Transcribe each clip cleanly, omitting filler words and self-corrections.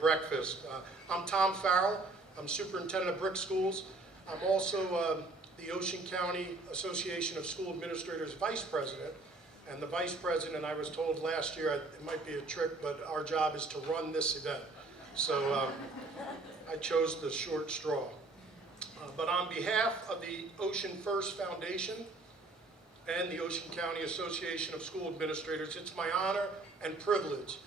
breakfast. I'm Tom Farrell. I'm Superintendent of Brick Schools. I'm also the Ocean County Association of School Administrators Vice President. And the Vice President, I was told last year, it might be a trick, but our job is to run this event. So I chose the short straw. But on behalf of the Ocean First Foundation and the Ocean County Association of School Administrators, it's my honor and privilege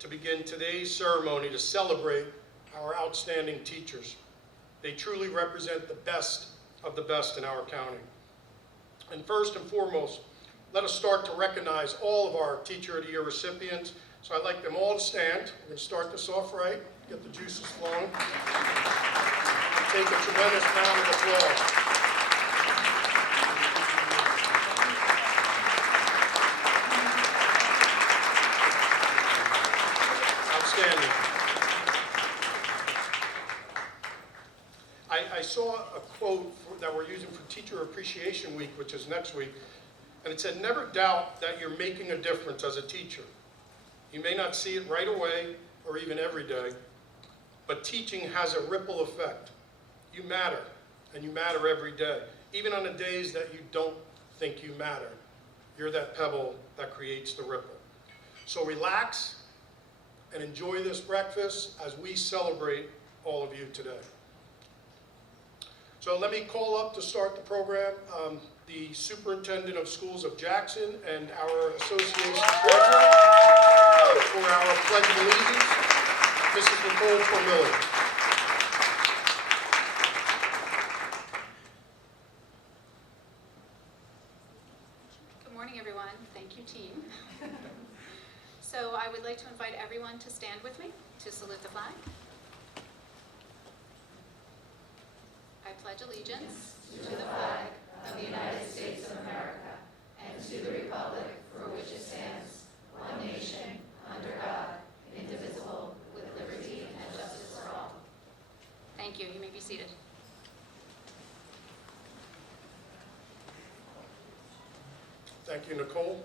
to begin today's ceremony to celebrate our outstanding teachers. They truly represent the best of the best in our county. And first and foremost, let us start to recognize all of our Teacher of the Year recipients. So I'd like them all to stand. We're going to start this off right, get the juices flowing. Take a tremendous round of applause. Outstanding. I saw a quote that we're using for Teacher Appreciation Week, which is next week, and it said, "Never doubt that you're making a difference as a teacher. You may not see it right away or even every day, but teaching has a ripple effect. You matter, and you matter every day, even on the days that you don't think you matter. You're that pebble that creates the ripple." So relax and enjoy this breakfast as we celebrate all of you today. So let me call up to start the program the Superintendent of Schools of Jackson and our association treasurer for our Pledge of Allegiance, Mrs. Nicole Formilli. Good morning, everyone. Thank you, team. So I would like to invite everyone to stand with me to salute the flag. I pledge allegiance to the flag of the United States of America and to the republic for which it stands, one nation, under God, indivisible, with liberty and justice for all. Thank you. You may be seated. Thank you, Nicole.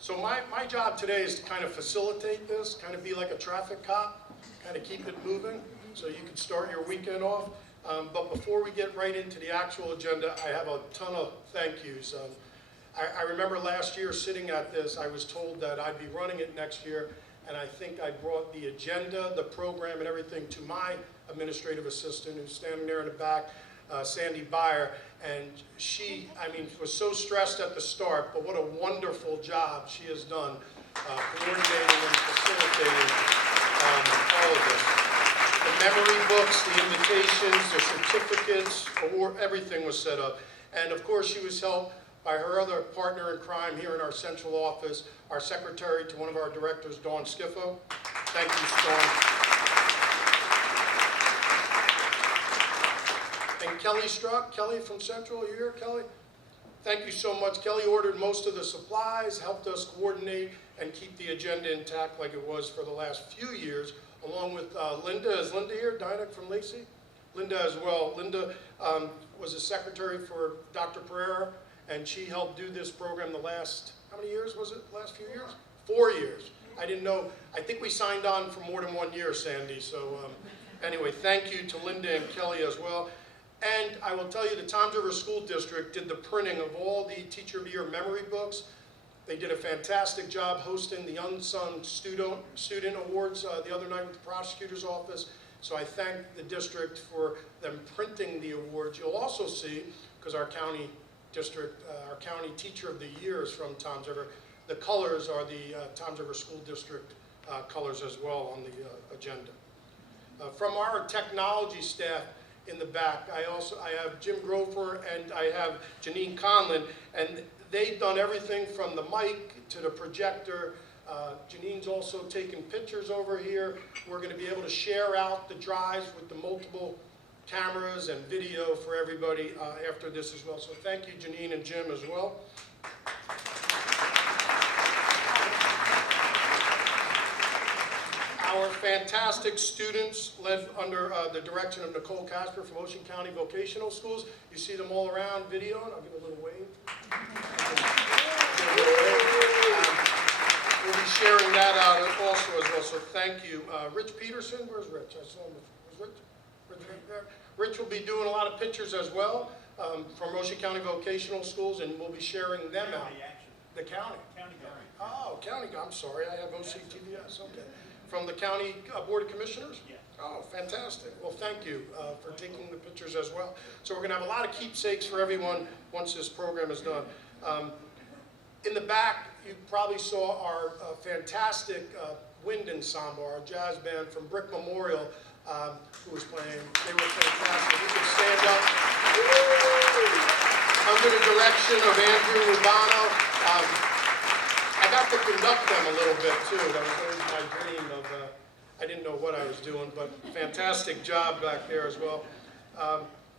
So my job today is to kind of facilitate this, kind of be like a traffic cop, kind of keep it moving so you can start your weekend off. But before we get right into the actual agenda, I have a ton of thank yous. I remember last year sitting at this, I was told that I'd be running it next year, and I think I brought the agenda, the program, and everything to my administrative assistant who's standing there in the back, Sandy Byer, and she, was so stressed at the start, but what a wonderful job she has done coordinating and facilitating all of this. The memory books, the invitations, the certificates, everything was set up. And of course, she was helped by her other partner in crime here in our central office, our secretary to one of our directors, Dawn Schiffo. Thank you, Dawn. And Kelly Struck, Kelly from Central, are you here, Kelly? Thank you so much. Kelly ordered most of the supplies, helped us coordinate and keep the agenda intact like it was for the last few years, along with Linda. Is Linda here? Dynac from Lacey? Linda as well. Linda was a secretary for Dr. Pereira, and she helped do this program the last, how many years was it? Last few years? 4 years. I didn't know. I think we signed on for more than 1 year, Sandy. So anyway, thank you to Linda and Kelly as well. And I will tell you, the Toms River School District did the printing of all the Teacher of the Year memory books. They did a fantastic job hosting the Unsung Student Awards the other night with the prosecutor's office. So I thank the district for them printing the awards. You'll also see, because our county district, our county Teacher of the Year is from Toms River, the colors are the Toms River School District colors as well on the agenda. From our technology staff in the back, I have Jim Grover and I have Janine Conlon, and they've done everything from the mic to the projector. Janine's also taken pictures over here. We're going to be able to share out the drives with the multiple cameras and video for everybody after this as well. So thank you, Janine and Jim, as well. Our fantastic students led under the direction of Nicole Casper from Ocean County Vocational Schools. You see them all around video, and I'll give a little wave. We'll be sharing that out also as well, so thank you. Rich Peterson, where's Rich? I saw him. Where's Rich? Rich right there. Rich will be doing a lot of pictures as well from Ocean County Vocational Schools, and we'll be sharing them out. The county? County. Oh, county, I'm sorry, I have OCTVS, okay. From the County Board of Commissioners? Yeah. Oh, fantastic. Well, thank you for taking the pictures as well. So we're going to have a lot of keepsakes for everyone once this program is done. In the back, you probably saw our fantastic wind ensemble, our jazz band from Brick Memorial, who was playing. They were fantastic. You can stand up. Under the direction of Andrew Rubano. I got to conduct them a little bit too. That was always my dream of, I didn't know what I was doing, but fantastic job back there as well.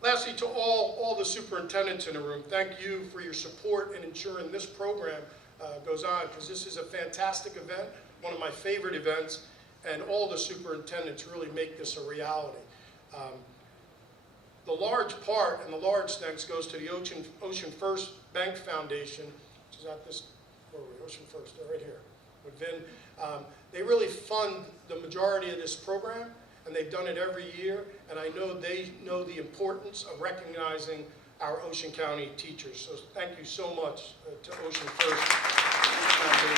Lastly, to all the superintendents in the room, thank you for your support in ensuring this program goes on, because this is a fantastic event, one of my favorite events, and all the superintendents really make this a reality. The large part and the large thanks goes to the Ocean First Bank Foundation, which is at this, where are we? Ocean First, they're right here, with Vin. They really fund the majority of this program, and they've done it every year, and I know they know the importance of recognizing our Ocean County teachers. So thank you so much to Ocean First Foundation.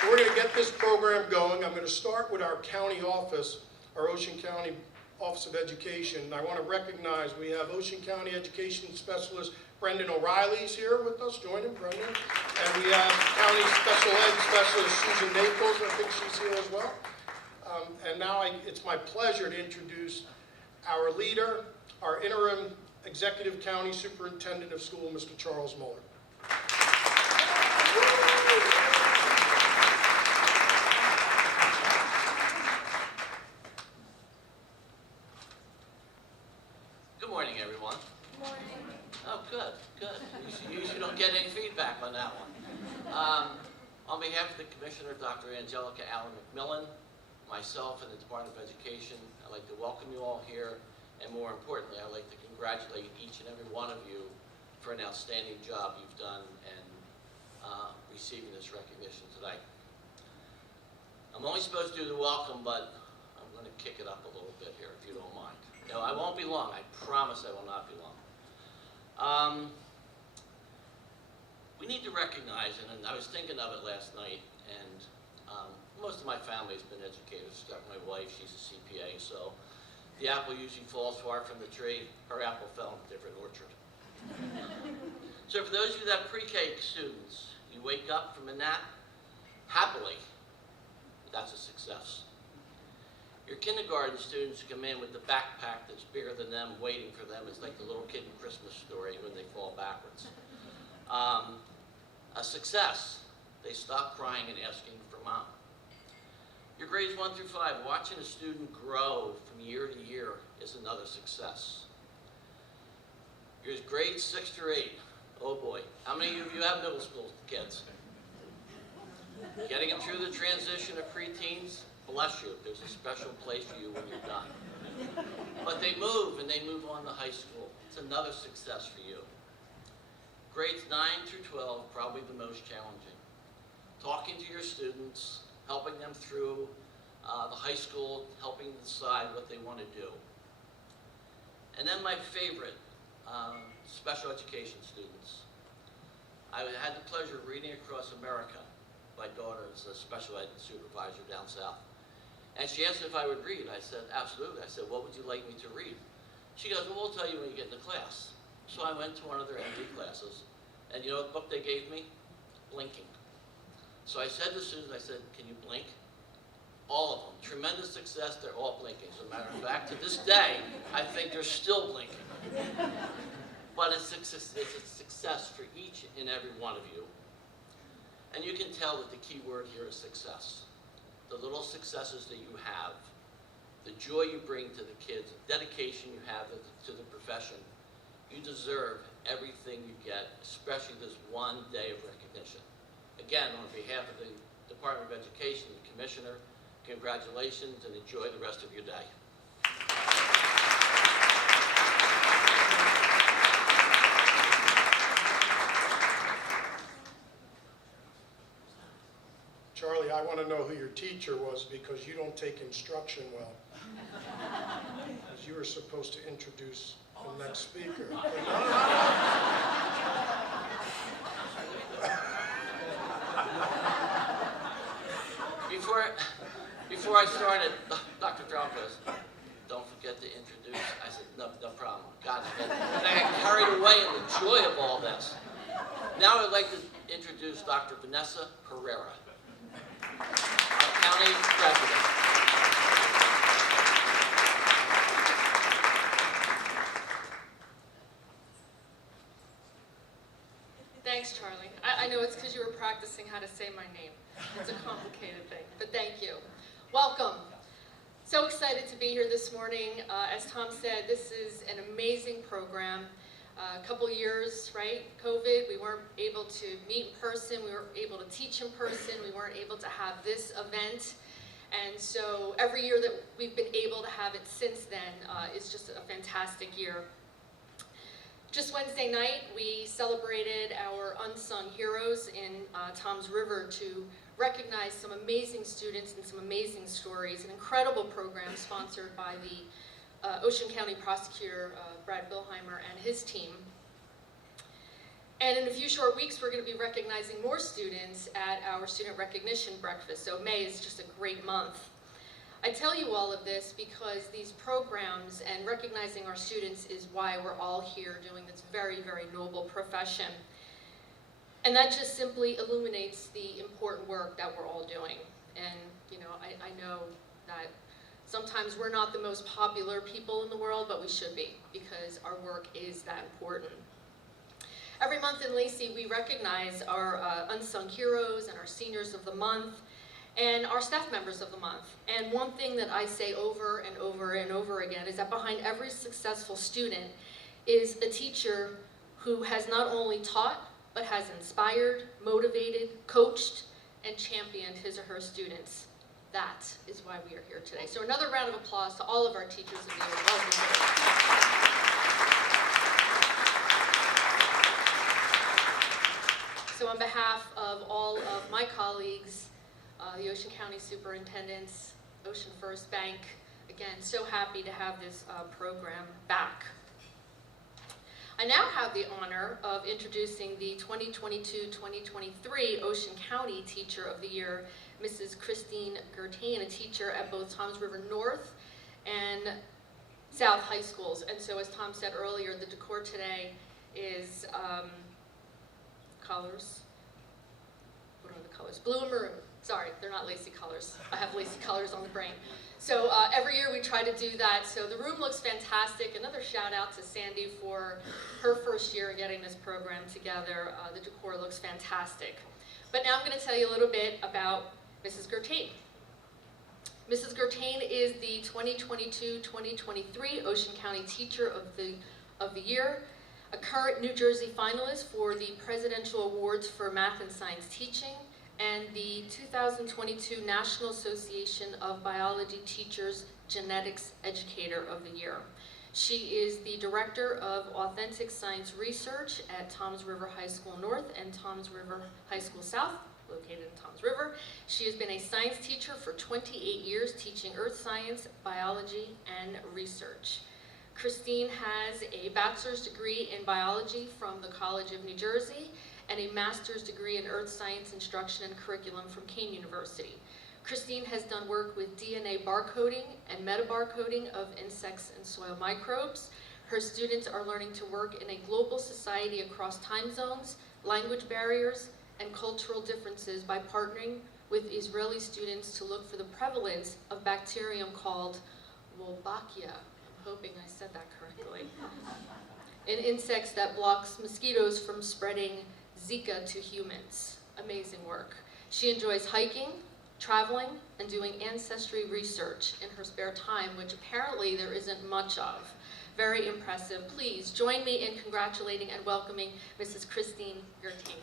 So we're going to get this program going. I'm going to start with our county office, our Ocean County Office of Education. I want to recognize we have Ocean County Education Specialist Brendan O'Reilly's here with us. Join him, Brendan. And we have County Special Ed Specialist Susan Naples. I think she's here as well. And now it's my pleasure to introduce our leader, our interim Executive County Superintendent of School, Mr. Charles Muller. Good morning, everyone. Good morning. Oh, good. You usually don't get any feedback on that one. On behalf of the Commissioner, Dr. Angelica Allen McMillan, myself, and the Department of Education, I'd like to welcome you all here, and more importantly, I'd like to congratulate each and every one of you for an outstanding job you've done in receiving this recognition today. I'm only supposed to do the welcome, but I'm going to kick it up a little bit here, if you don't mind. No, I won't be long. I promise I will not be long. We need to recognize, and I was thinking of it last night, and most of my family has been educators, except my wife, she's a CPA, so the apple usually falls far from the tree. Her apple fell in a different orchard. So for those of you that have pre-K students, you wake up from a nap happily, that's a success. Your kindergarten students come in with the backpack that's bigger than them, waiting for them. It's like the little kid in Christmas Story when they fall backwards. A success. They stop crying and asking for mom. Your grades 1 through 5, watching a student grow from year to year is another success. Your grades 6 through 8, oh boy. How many of you have middle school kids? Getting them through the transition of preteens, bless you. There's a special place for you when you're done. But they move, and they move on to high school. It's another success for you. Grades 9 through 12, probably the most challenging. Talking to your students, helping them through the high school, helping them decide what they want to do. And then my favorite, special education students. I had the pleasure of reading Across America. My daughter is a special ed supervisor down south. And she asked if I would read. I said, absolutely. I said, what would you like me to read? She goes, well, we'll tell you when you get into class. So I went to one of their MD classes, and you know what book they gave me? Blinking. So I said to the students, I said, can you blink? All of them. Tremendous success, they're all blinking. As a matter of fact, to this day, I think they're still blinking. But it's a success for each and every one of you. And you can tell that the key word here is success. The little successes that you have, the joy you bring to the kids, the dedication you have to the profession, you deserve everything you get, especially this one day of recognition. Again, on behalf of the Department of Education, the Commissioner, congratulations and enjoy the rest of your day. teacher was because you don't take instruction well. Because you were supposed to introduce the next speaker. Before I started, Dr. Lopez, don't forget to introduce. I said, no problem. God's been. And I got carried away in the joy of all this. Now I'd like to introduce Dr. Vanessa Herrera, our county president. Thanks, Charlie. I know it's because you were practicing how to say my name. It's a complicated thing, but thank you. Welcome. So excited to be here this morning. As Tom said, this is an amazing program. A couple years, right? COVID, we weren't able to meet in person. We weren't able to teach in person. We weren't able to have this event. And so every year that we've been able to have it since then is just a fantastic year. Just Wednesday night, we celebrated our unsung heroes in Toms River to recognize some amazing students and some amazing stories. An incredible program sponsored by the Ocean County prosecutor, Brad Bilheimer, and his team. And in a few short weeks, we're going to be recognizing more students at our student recognition breakfast. So May is just a great month. I tell you all of this because these programs and recognizing our students is why we're all here doing this very, very noble profession. And that just simply illuminates the important work that we're all doing. And, you know, I know that sometimes we're not the most popular people in the world, but we should be, because our work is that important. Every month in Lacey, we recognize our unsung heroes and our seniors of the month and our staff members of the month. And one thing that I say over and over and over again is that behind every successful student is a teacher who has not only taught, but has inspired, motivated, coached, and championed his or her students. That is why we are here today. So another round of applause to all of our teachers of the year. So on behalf of all of my colleagues, the Ocean County Superintendents, Ocean First Bank, again, so happy to have this program back. I now have the honor of introducing the 2022-2023 Ocean County Teacher of the Year, Mrs. Christine Gertain, a teacher at both Toms River North and South High Schools. And so as Tom said earlier, the decor today is colors. What are the colors? Blue and maroon. Sorry, they're not Lacey colors. I have Lacey colors on the brain. So every year we try to do that. So the room looks fantastic. Another shout out to Sandy for her first year getting this program together. The decor looks fantastic. But now I'm going to tell you a little bit about Mrs. Gertain. Mrs. Gertain is the 2022-2023 Ocean County Teacher of the Year, a current New Jersey finalist for the Presidential Awards for Math and Science Teaching, and the 2022 National Association of Biology Teachers Genetics Educator of the Year. She is the Director of Authentic Science Research at Toms River High School North and Toms River High School South, located in Toms River. She has been a science teacher for 28 years, teaching earth science, biology, and research. Christine has a bachelor's degree in biology from the College of New Jersey and a master's degree in earth science instruction and curriculum from Kane University. Christine has done work with DNA barcoding and metabarcoding of insects and soil microbes. Her students are learning to work in a global society across time zones, language barriers, and cultural differences by partnering with Israeli students to look for the prevalence of bacterium called Wolbachia. I'm hoping I said that correctly. An insect that blocks mosquitoes from spreading Zika to humans. Amazing work. She enjoys hiking, traveling, and doing ancestry research in her spare time, which apparently there isn't much of. Very impressive. Please join me in congratulating and welcoming Mrs. Christine Gertain.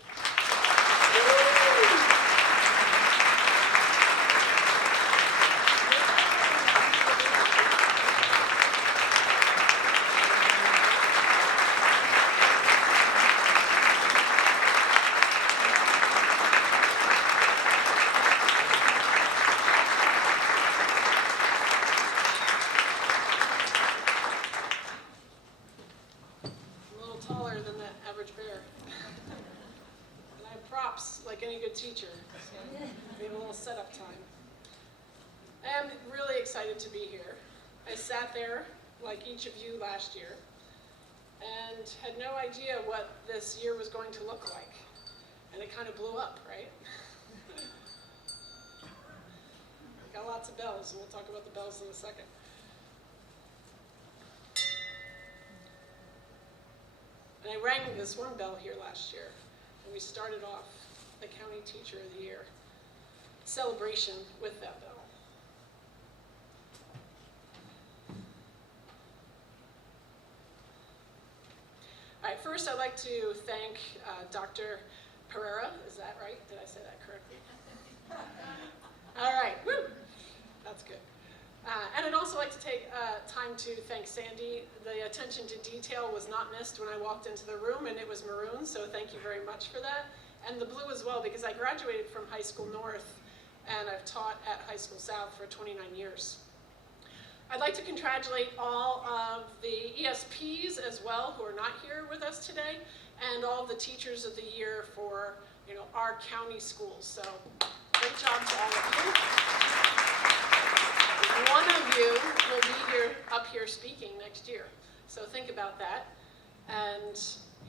any good teacher. So we have a little setup time. I am really excited to be here. I sat there, like each of you last year, and had no idea what this year was going to look like. And it kind of blew up, right? Got lots of bells, and we'll talk about the bells in a second. And I rang this one bell here last year, and we started off the County Teacher of the Year celebration with that bell. All right, first I'd like to thank Dr. Pereira. Is that right? Did I say that correctly? All right, woo! That's good. And I'd also like to take time to thank Sandy. The attention to detail was not missed when I walked into the room, and it was maroon, so thank you very much for that. And the blue as well, because I graduated from High School North, and I've taught at High School South for 29 years. I'd like to congratulate all of the ESPs as well who are not here with us today, and all of the Teachers of the Year for our county schools. So great job to all of you. One of you will be up here speaking next year. So think about that, and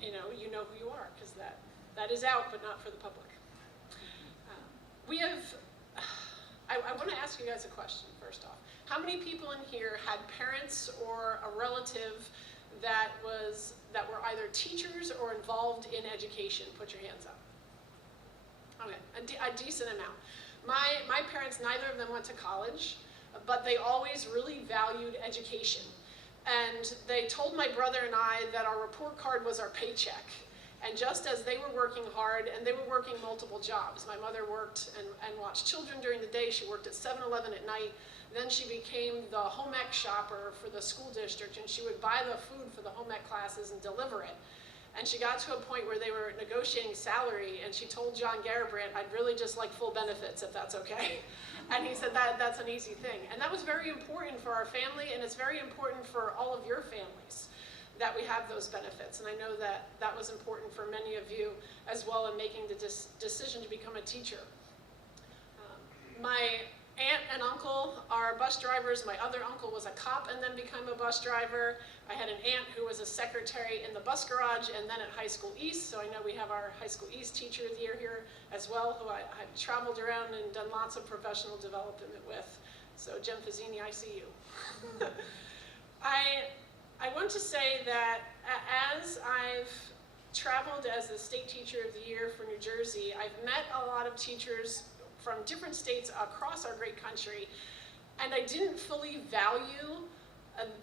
you know who you are, because that is out, but not for the public. I want to ask you guys a question first off. How many people in here had parents or a relative that were either teachers or involved in education? Put your hands up. Okay, a decent amount. My parents, neither of them went to college, but they always really valued education. And they told my brother and I that our report card was our paycheck. And just as they were working hard, and they were working multiple jobs. My mother worked and watched children during the day. She worked at 7-Eleven at night. Then she became the home ec shopper for the school district, and she would buy the food for the home ec classes and deliver it. And she got to a point where they were negotiating salary, and she told John Garabrandt, I'd really just like full benefits if that's okay. And he said that's an easy thing. And that was very important for our family, and it's very important for all of your families that we have those benefits. And I know that was important for many of you as well in making the decision to become a teacher. My aunt and uncle are bus drivers. My other uncle was a cop and then became a bus driver. I had an aunt who was a secretary in the bus garage and then at High School East. So I know we have our High School East Teacher of the Year here as well, who I've traveled around and done lots of professional development with. So Jen Fazzini, I see you. I want to say that as I've traveled as the State Teacher of the Year for New Jersey, I've met a lot of teachers from different states across our great country, and I didn't fully value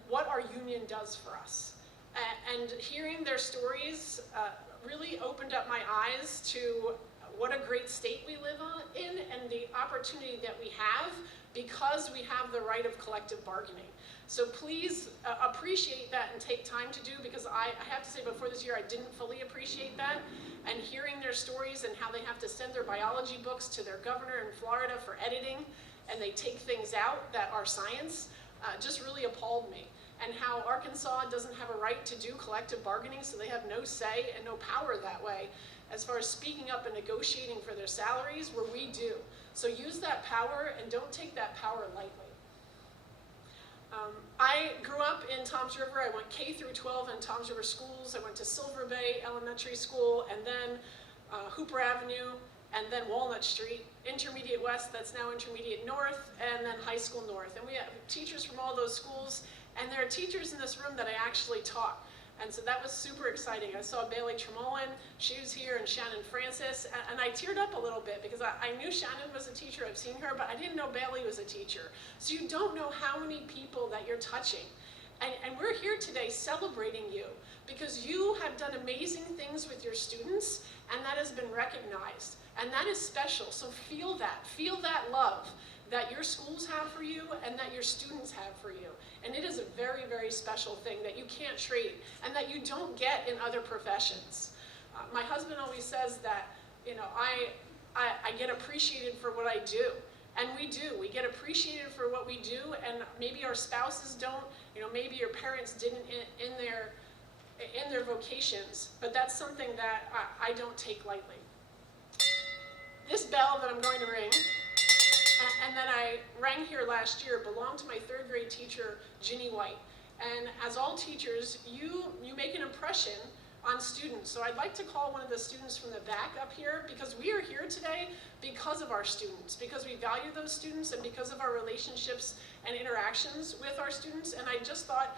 what our union does for us. And hearing their stories really opened up my eyes to what a great state we live in and the opportunity that we have because we have the right of collective bargaining. So please appreciate that and take time to do, because I have to say before this year I didn't fully appreciate that. And hearing their stories and how they have to send their biology books to their governor in Florida for editing, and they take things out that are science, just really appalled me. And how Arkansas doesn't have a right to do collective bargaining, so they have no say and no power that way as far as speaking up and negotiating for their salaries, where we do. So use that power and don't take that power lightly. I grew up in Toms River. I went K through 12 in Toms River schools. I went to Silver Bay Elementary School, and then Hooper Avenue, and then Walnut Street, Intermediate West, that's now Intermediate North, and then High School North. And we have teachers from all those schools, and there are teachers in this room that I actually taught. And so that was super exciting. I saw Bailey Tremolin, she was here, and Shannon Francis, and I teared up a little bit because I knew Shannon was a teacher, I've seen her, but I didn't know Bailey was a teacher. So you don't know how many people that you're touching. And we're here today celebrating you because you have done amazing things with your students, and that has been recognized. And that is special, so feel that love that your schools have for you and that your students have for you. And it is a very, very special thing that you can't trade and that you don't get in other professions. My husband always says that, I get appreciated for what I do. And we do. We get appreciated for what we do, and maybe our spouses don't, maybe your parents didn't in their vocations, but that's something that I don't take lightly. this bell that I'm going to ring, and that I rang here last year, belonged to my 3rd grade teacher, Ginny White. And as all teachers, you make an impression on students. So I'd like to call one of the students from the back up here, because we are here today because of our students, because we value those students and because of our relationships and interactions with our students. And I just thought,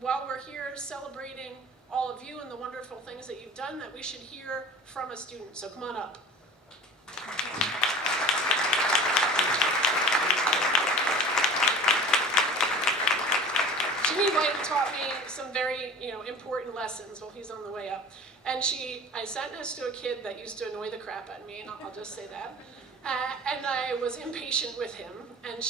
while we're here celebrating all of you and the wonderful things that you've done, that we should hear from a student. So come on up. Ginny White taught me some very, important lessons. Well, he's on the way up. And I sat next to a kid that used to annoy the crap out of me, and I'll just say that. And I was impatient with him, and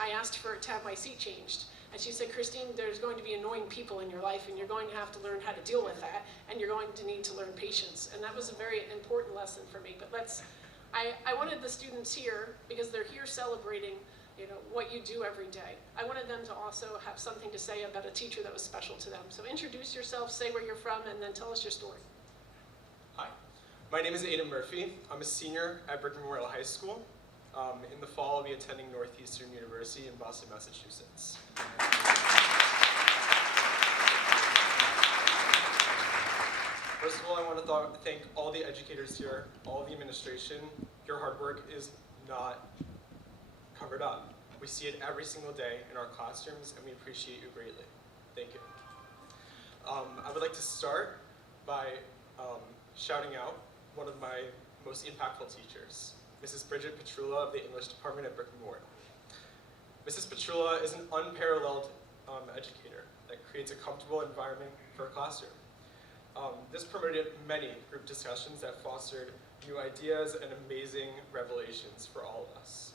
I asked to have my seat changed. And she said, Christine, there's going to be annoying people in your life, and you're going to have to learn how to deal with that, and you're going to need to learn patience. And that was a very important lesson for me. But I wanted the students here, because they're here celebrating what you do every day. I wanted them to also have something to say about a teacher that was special to them. So introduce yourself, say where you're from, and then tell us your story. Hi, my name is Aiden Murphy. I'm a senior at Brigham Memorial High School. In the fall, I'll be attending Northeastern University in Boston, Massachusetts. First of all, I want to thank all the educators here, all the administration. Your hard work is not covered up. We see it every single day in our classrooms, and we appreciate you greatly. Thank you. I would like to start by shouting out one of my most impactful teachers, Mrs. Bridget Petrula of the English Department at Brigham Memorial. Mrs. Petrula is an unparalleled educator that creates a comfortable environment for a classroom. This promoted many group discussions that fostered new ideas and amazing revelations for all of us.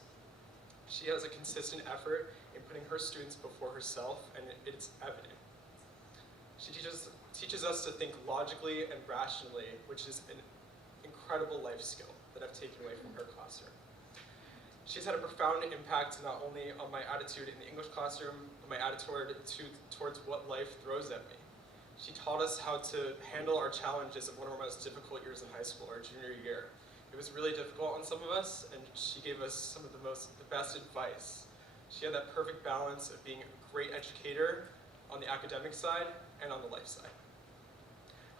She has a consistent effort in putting her students before herself, and it's evident. She teaches us to think logically and rationally, which is an incredible life skill that I've taken away from her classroom. She's had a profound impact not only on my attitude in the English classroom, but my attitude towards what life throws at me. She taught us how to handle our challenges of one of our most difficult years in high school, our junior year. It was really difficult on some of us, and she gave us some of the best advice. She had that perfect balance of being a great educator on the academic side and on the life side.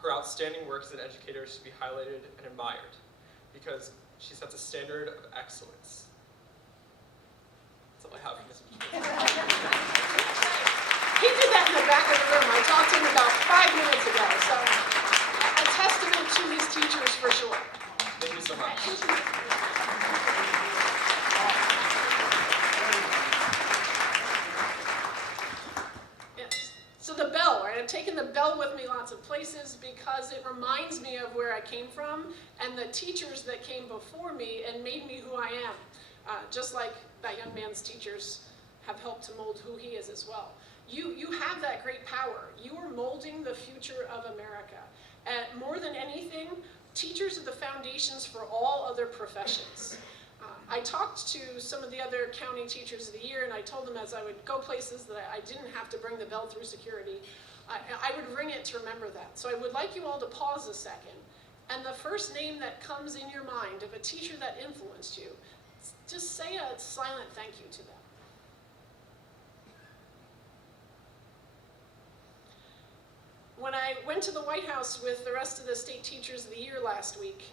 Her outstanding work as an educator should be highlighted and admired because she sets a standard of excellence. That's all I have for Ms. Petrula. He did that in the back of the room. I talked to him about 5 minutes ago. So a testament to his teachers for sure. Thank you so much. Yes. So the bell, right? I've taken the bell with me lots of places because it reminds me of where I came from and the teachers that came before me and made me who I am. Just like that young man's teachers have helped to mold who he is as well. You have that great power. You are molding the future of America. And more than anything, teachers are the foundations for all other professions. I talked to some of the other county teachers of the year, and I told them as I would go places that I didn't have to bring the bell through security, I would ring it to remember that. So I would like you all to pause a second, and the first name that comes in your mind of a teacher that influenced you, just say a silent thank you to them. When I went to the White House with the rest of the state teachers of the year last week,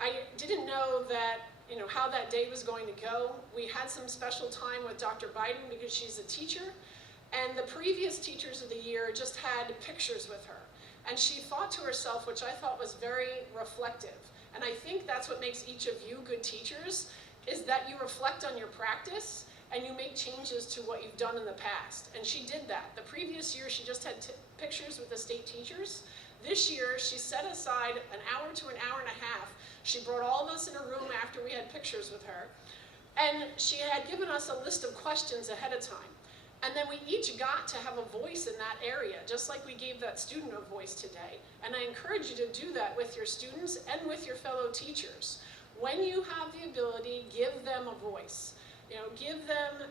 I didn't know that, how that day was going to go. We had some special time with Dr. Biden because she's a teacher, and the previous teachers of the year just had pictures with her. And she thought to herself, which I thought was very reflective. And I think that's what makes each of you good teachers, is that you reflect on your practice and you make changes to what you've done in the past. And she did that. The previous year, she just had pictures with the state teachers. This year, she set aside an hour to an hour and a half. She brought all of us in a room after we had pictures with her. And she had given us a list of questions ahead of time. And then we each got to have a voice in that area, just like we gave that student a voice today. And I encourage you to do that with your students and with your fellow teachers. When you have the ability, give them a voice. Give them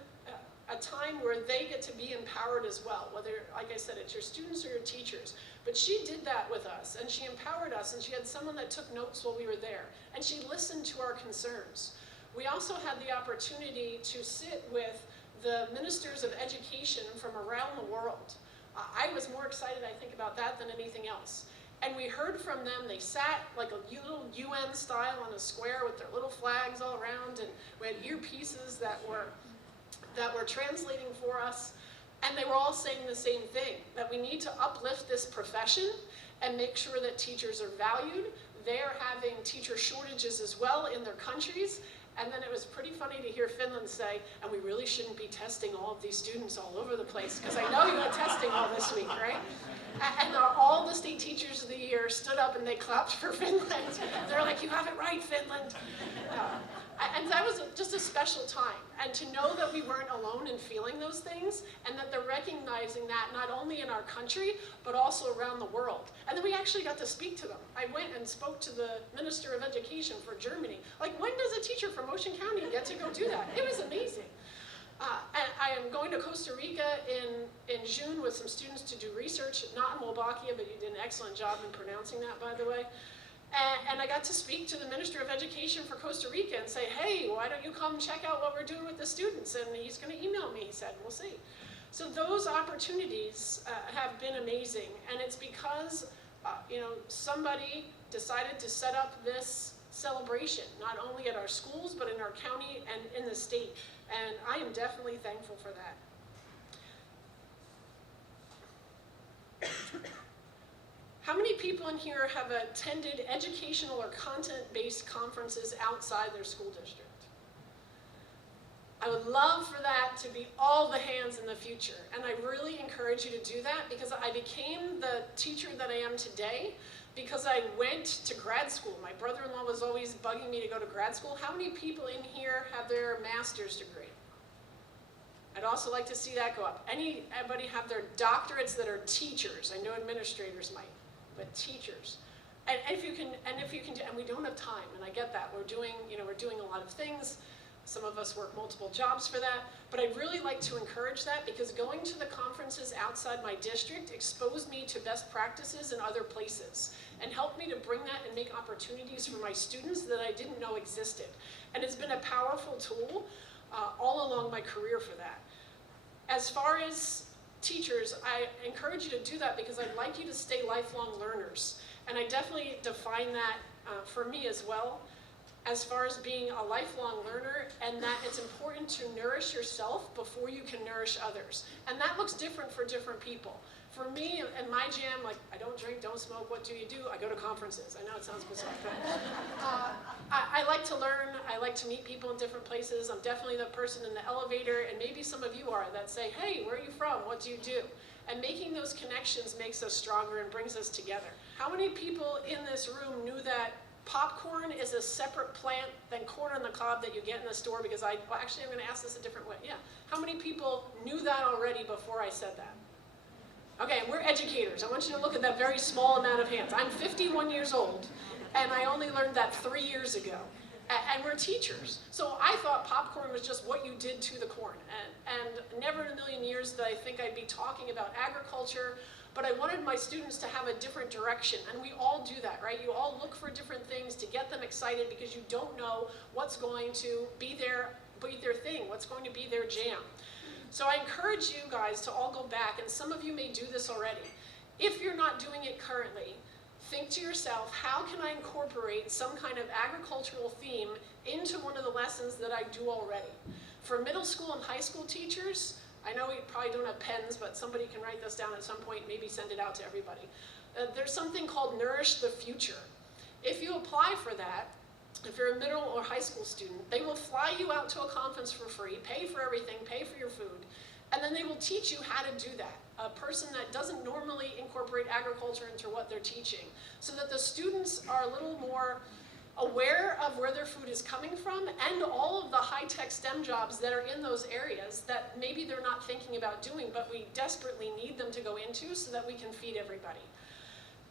a time where they get to be empowered as well, whether, like I said, it's your students or your teachers. But she did that with us, and she empowered us, and she had someone that took notes while we were there, and she listened to our concerns. We also had the opportunity to sit with the ministers of education from around the world. I was more excited, I think, about that than anything else. And we heard from them. They sat like a little UN style on a square with their little flags all around, and we had earpieces that were translating for us. And they were all saying the same thing, that we need to uplift this profession and make sure that teachers are valued. They are having teacher shortages as well in their countries. And then it was pretty funny to hear Finland say, and we really shouldn't be testing all of these students all over the place, because I know you had testing all this week, right? And all the state teachers of the year stood up and they clapped for Finland. They're like, you have it right, Finland. And that was just a special time. And to know that we weren't alone in feeling those things, and that they're recognizing that not only in our country, but also around the world. And then we actually got to speak to them. I went and spoke to the Minister of Education for Germany. Like, when does a teacher from Ocean County get to go do that? It was amazing. And I am going to Costa Rica in June with some students to do research, not in Wolbachia, but you did an excellent job in pronouncing that, by the way. And I got to speak to the Minister of Education for Costa Rica and say, hey, why don't you come check out what we're doing with the students? And he's going to email me, he said, we'll see. So those opportunities have been amazing. And it's because somebody decided to set up this celebration, not only at our schools, but in our county and in the state. And I am definitely thankful for that. How many people in here have attended educational or content-based conferences outside their school district? I would love for that to be all the hands in the future, and I really encourage you to do that, because I became the teacher that I am today because I went to grad school. My brother-in-law was always bugging me to go to grad school. How many people in here have their master's degree? I'd also like to see that go up. Anybody have their doctorates that are teachers? I know administrators might, but teachers. And if you can do, and we don't have time, and I get that. We're doing a lot of things. Some of us work multiple jobs for that, but I'd really like to encourage that, because going to the conferences outside my district exposed me to best practices in other places and helped me to bring that and make opportunities for my students that I didn't know existed. And it's been a powerful tool all along my career for that. As far as teachers, I encourage you to do that, because I'd like you to stay lifelong learners. And I definitely define that for me as well, as far as being a lifelong learner, and that it's important to nourish yourself before you can nourish others. And that looks different for different people. For me and my jam, like, I don't drink, don't smoke, what do you do? I go to conferences. I know it sounds bizarre, but I like to learn. I like to meet people in different places. I'm definitely the person in the elevator, and maybe some of you are, that say, hey, where are you from? What do you do? And making those connections makes us stronger and brings us together. How many people in this room knew that popcorn is a separate plant than corn on the cob that you get in the store? Because actually I'm going to ask this a different way. Yeah. How many people knew that already before I said that? Okay, we're educators. I want you to look at that very small amount of hands. I'm 51 years old, and I only learned that 3 years ago. And we're teachers. So I thought popcorn was just what you did to the corn. And never in a million years did I think I'd be talking about agriculture, but I wanted my students to have a different direction. And we all do that, right? You all look for different things to get them excited, because you don't know what's going to be their thing, what's going to be their jam. So I encourage you guys to all go back, and some of you may do this already. If you're not doing it currently, think to yourself, how can I incorporate some kind of agricultural theme into one of the lessons that I do already? For middle school and high school teachers, I know we probably don't have pens, but somebody can write this down at some point, maybe send it out to everybody. There's something called Nourish the Future. If you apply for that, if you're a middle or high school student, they will fly you out to a conference for free, pay for everything, pay for your food, and then they will teach you how to do that. A person that doesn't normally incorporate agriculture into what they're teaching, so that the students are a little more aware of where their food is coming from, and all of the high-tech STEM jobs that are in those areas that maybe they're not thinking about doing, but we desperately need them to go into so that we can feed everybody.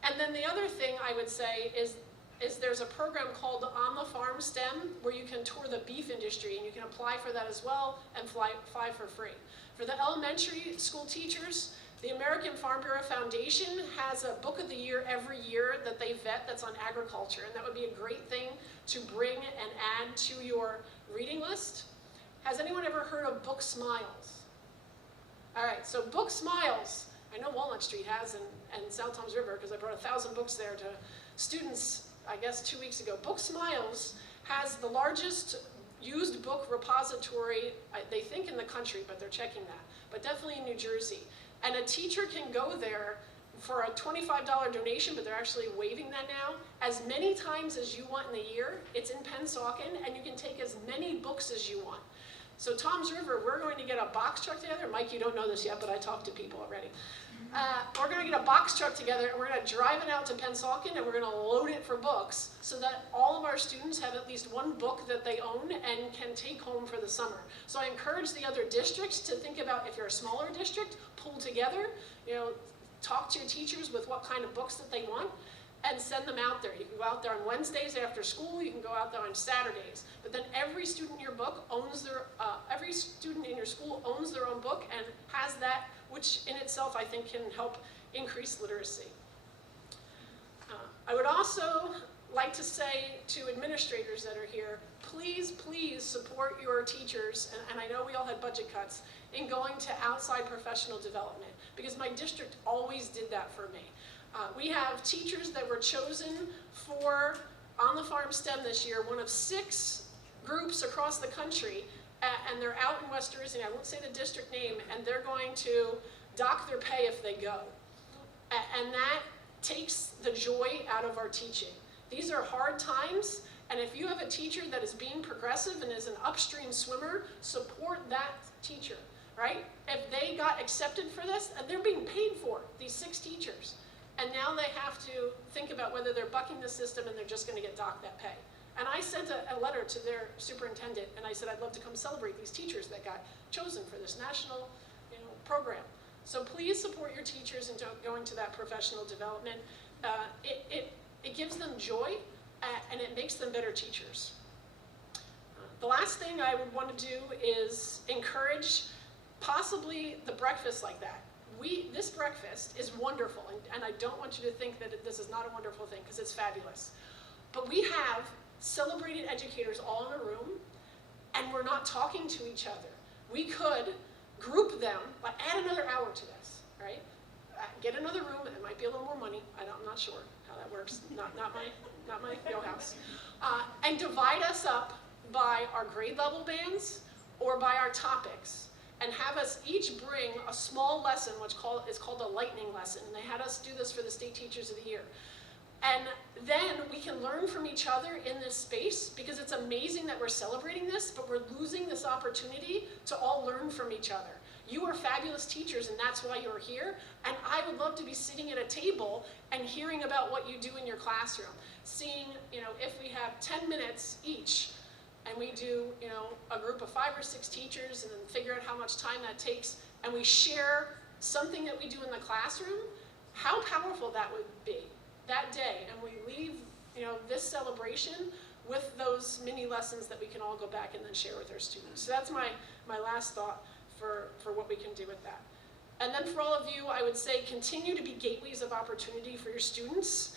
And then the other thing I would say is, is there's a program called On the Farm STEM where you can tour the beef industry, and you can apply for that as well and fly for free. For the elementary school teachers, the American Farm Bureau Foundation has a book of the year every year that they vet that's on agriculture, and that would be a great thing to bring and add to your reading list. Has anyone ever heard of Book Smiles? All right, so Book Smiles, I know Walnut Street has, and South Toms River, because I brought 1,000 books there to students, I guess, 2 weeks ago. Book Smiles has the largest used book repository, they think in the country, but they're checking that, but definitely in New Jersey. And a teacher can go there for a $25 donation, but they're actually waiving that now, as many times as you want in the year. It's in Pennsauken, and you can take as many books as you want. So Toms River, we're going to get a box truck together. Mike, you don't know this yet, but I talked to people already. We're going to get a box truck together, and we're going to drive it out to Pennsauken, and we're going to load it for books so that all of our students have at least one book that they own and can take home for the summer. So I encourage the other districts to think about, if you're a smaller district, pull together, talk to your teachers with what kind of books that they want, and send them out there. You can go out there on Wednesdays after school, you can go out there on Saturdays, but then every student in your book owns every student in your school owns their own book and has that, which in itself I think can help increase literacy. I would also like to say to administrators that are here, please, please support your teachers, and I know we all had budget cuts, in going to outside professional development, because my district always did that for me. We have teachers that were chosen for On the Farm STEM this year, one of 6 groups across the country, and they're out in West Jersey, I won't say the district name, and they're going to dock their pay if they go. And that takes the joy out of our teaching. These are hard times, and if you have a teacher that is being progressive and is an upstream swimmer, support that teacher, right? If they got accepted for this, and they're being paid for, these 6 teachers, and now they have to think about whether they're bucking the system and they're just going to get docked that pay. And I sent a letter to their superintendent, and I said I'd love to come celebrate these teachers that got chosen for this national program. So please support your teachers in going to that professional development. It gives them joy, and it makes them better teachers. The last thing I would want to do is encourage possibly the breakfast like that. This breakfast is wonderful, and I don't want you to think that this is not a wonderful thing, because it's fabulous. But we have celebrated educators all in a room, and we're not talking to each other. We could group them, like add another hour to this, right? Get another room, it might be a little more money, I'm not sure how that works, not my wheelhouse. And divide us up by our grade level bands or by our topics, and have us each bring a small lesson, which is called a lightning lesson. And they had us do this for the State Teachers of the Year. And then we can learn from each other in this space, because it's amazing that we're celebrating this, but we're losing this opportunity to all learn from each other. You are fabulous teachers, and that's why you're here. And I would love to be sitting at a table and hearing about what you do in your classroom. Seeing, if we have 10 minutes each, and we do, a group of 5 or 6 teachers, and then figure out how much time that takes, and we share something that we do in the classroom, how powerful that would be that day. And we leave, this celebration with those mini lessons that we can all go back and then share with our students. So that's my last thought for what we can do with that. And then for all of you, I would say continue to be gateways of opportunity for your students.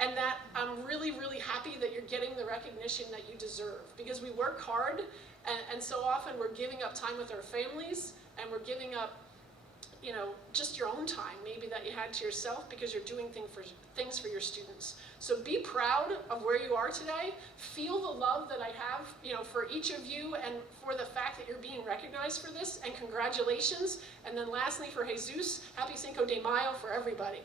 And that I'm really, really happy that you're getting the recognition that you deserve, because we work hard, and so often we're giving up time with our families, and we're giving up, just your own time, maybe that you had to yourself, because you're doing things for your students. So be proud of where you are today. Feel the love that I have, for each of you, and for the fact that you're being recognized for this, and congratulations. And then lastly, for Jesus, happy Cinco de Mayo for everybody.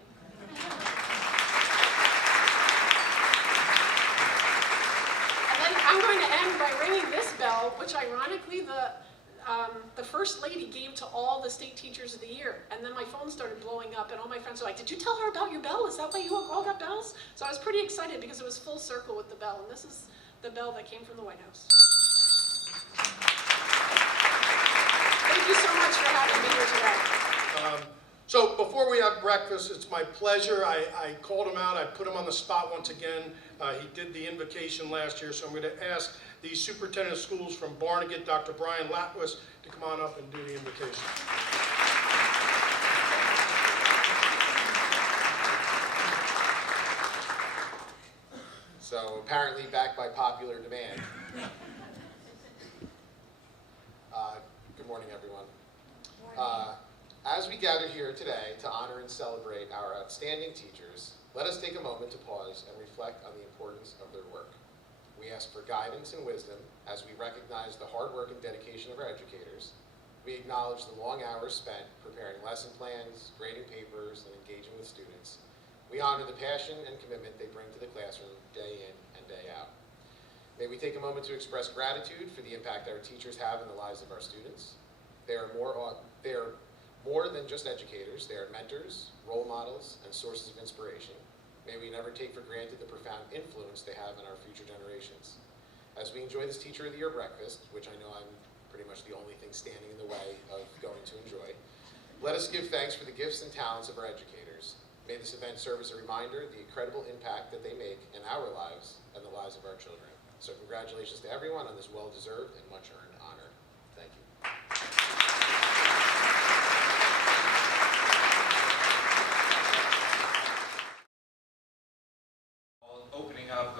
I'm going to end by ringing this bell, which ironically the First Lady gave to all the State Teachers of the Year. And then my phone started blowing up, and all my friends were like, "Did you tell her about your bell? Is that why you all got bells?" So I was pretty excited, because it was full circle with the bell. And this is the bell that came from the White House. Thank you so much for having me here today. So before we have breakfast, it's my pleasure. I called him out. I put him on the spot once again. He did the invocation last year, so I'm going to ask the superintendent of schools from Barnegat, Dr. Brian Latwis, to come on up and do the invocation. So apparently backed by popular demand. Good morning, everyone. As we gather here today to honor and celebrate our outstanding teachers, let us take a moment to pause and reflect on the importance of their work. We ask for guidance and wisdom as we recognize the hard work and dedication of our educators. We acknowledge the long hours spent preparing lesson plans, grading papers, and engaging with students. We honor the passion and commitment they bring to the classroom day in and day out. May we take a moment to express gratitude for the impact our teachers have in the lives of our students. They are more than just educators. They are mentors, role models, and sources of inspiration. May we never take for granted the profound influence they have in our future generations. As we enjoy this Teacher of the Year breakfast, which I know I'm pretty much the only thing standing in the way of going to enjoy, let us give thanks for the gifts and talents of our educators. May this event serve as a reminder of the incredible impact that they make in our lives and the lives of our children. So congratulations to everyone on this well-deserved and much-earned honor. Thank you. Opening up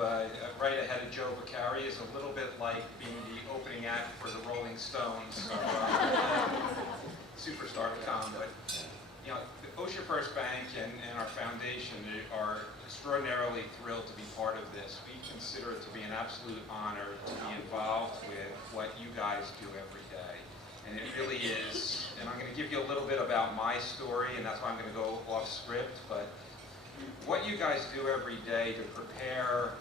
right ahead of Joe Beccari is a little bit like being the opening act for the Rolling Stones, so, superstar to come. But you know, the Ocean First Bank and our foundation are extraordinarily thrilled to be part of this. We consider it to be an absolute honor to be involved with what you guys do every day. And it really is, and I'm going to give you a little bit about my story, and that's why I'm going to go off script, but what you guys do every day to prepare,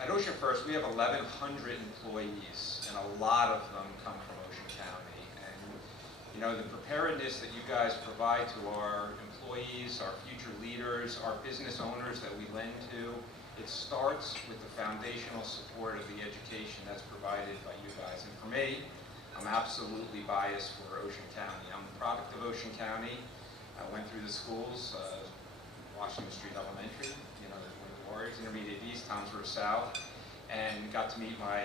at Ocean First we have 1,100 employees, and a lot of them come from Ocean County. And you know, the preparedness that you guys provide to our employees, our future leaders, our business owners that we lend to, it starts with the foundational support of the education that's provided by you guys. And for me, I'm absolutely biased for Ocean County. I'm the product of Ocean County. I went through the schools, Washington Street Elementary, you know, one of the Warriors, Intermediate East, Tomsboro South, and got to meet my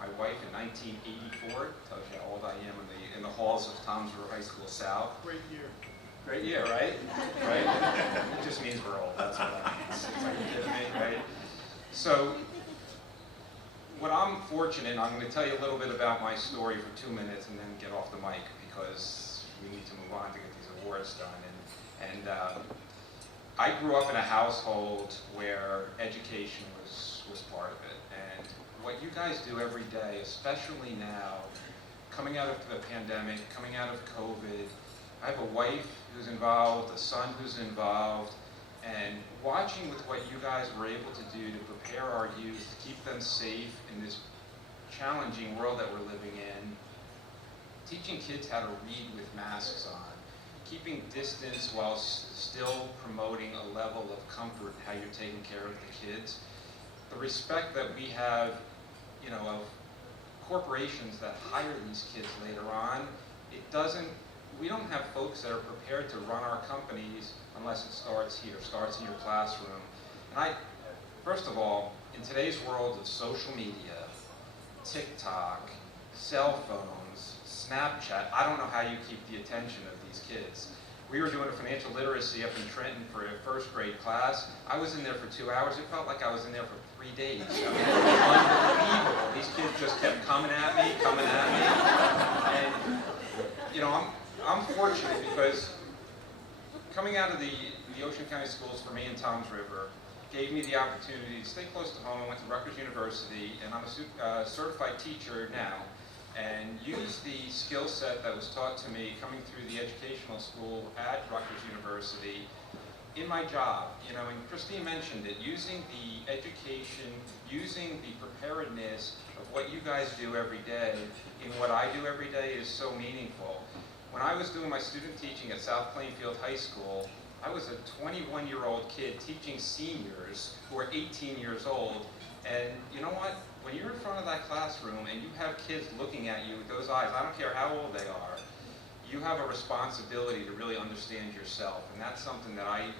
my wife in 1984. Tells you how old I am in the halls of Tomsboro High School South. Great year. Great year, right? Right? It just means we're old. That's what that means. It's like, you kidding me, right? So, what I'm fortunate, I'm going to tell you a little bit about my story for 2 minutes and then get off the mic because we need to move on to get these awards done. And I grew up in a household where education was part of it. And what you guys do every day, especially now, coming out of the pandemic, coming out of COVID, I have a wife who's involved, a son who's involved, and watching with what you guys were able to do to prepare our youth, keep them safe in this challenging world that we're living in, teaching kids how to read with masks on, keeping distance while still promoting a level of comfort in how you're taking care of the kids. The respect that we have, you know, of corporations that hire these kids later on, we don't have folks that are prepared to run our companies unless it starts here, starts in your classroom. And first of all, in today's world of social media, TikTok, cell phones, Snapchat, I don't know how you keep the attention of these kids. We were doing a financial literacy up in Trenton for a first grade class. I was in there for 2 hours. It felt like I was in there for 3 days. I mean, it was unbelievable. These kids just kept coming at me. And, you know, I'm fortunate because coming out of the Ocean County schools for me in Toms River gave me the opportunity to stay close to home. I went to Rutgers University, and I'm a certified teacher now, and use the skill set that was taught to me coming through the educational school at Rutgers University in my job. You know, and Christine mentioned it, using the education, using the preparedness of what you guys do every day in what I do every day is so meaningful. When I was doing my student teaching at South Plainfield High School, I was a 21-year-old kid teaching seniors who are 18 years old. And you know what? When you're in front of that classroom and you have kids looking at you with those eyes, I don't care how old they are, you have a responsibility to really understand yourself, and that's something that I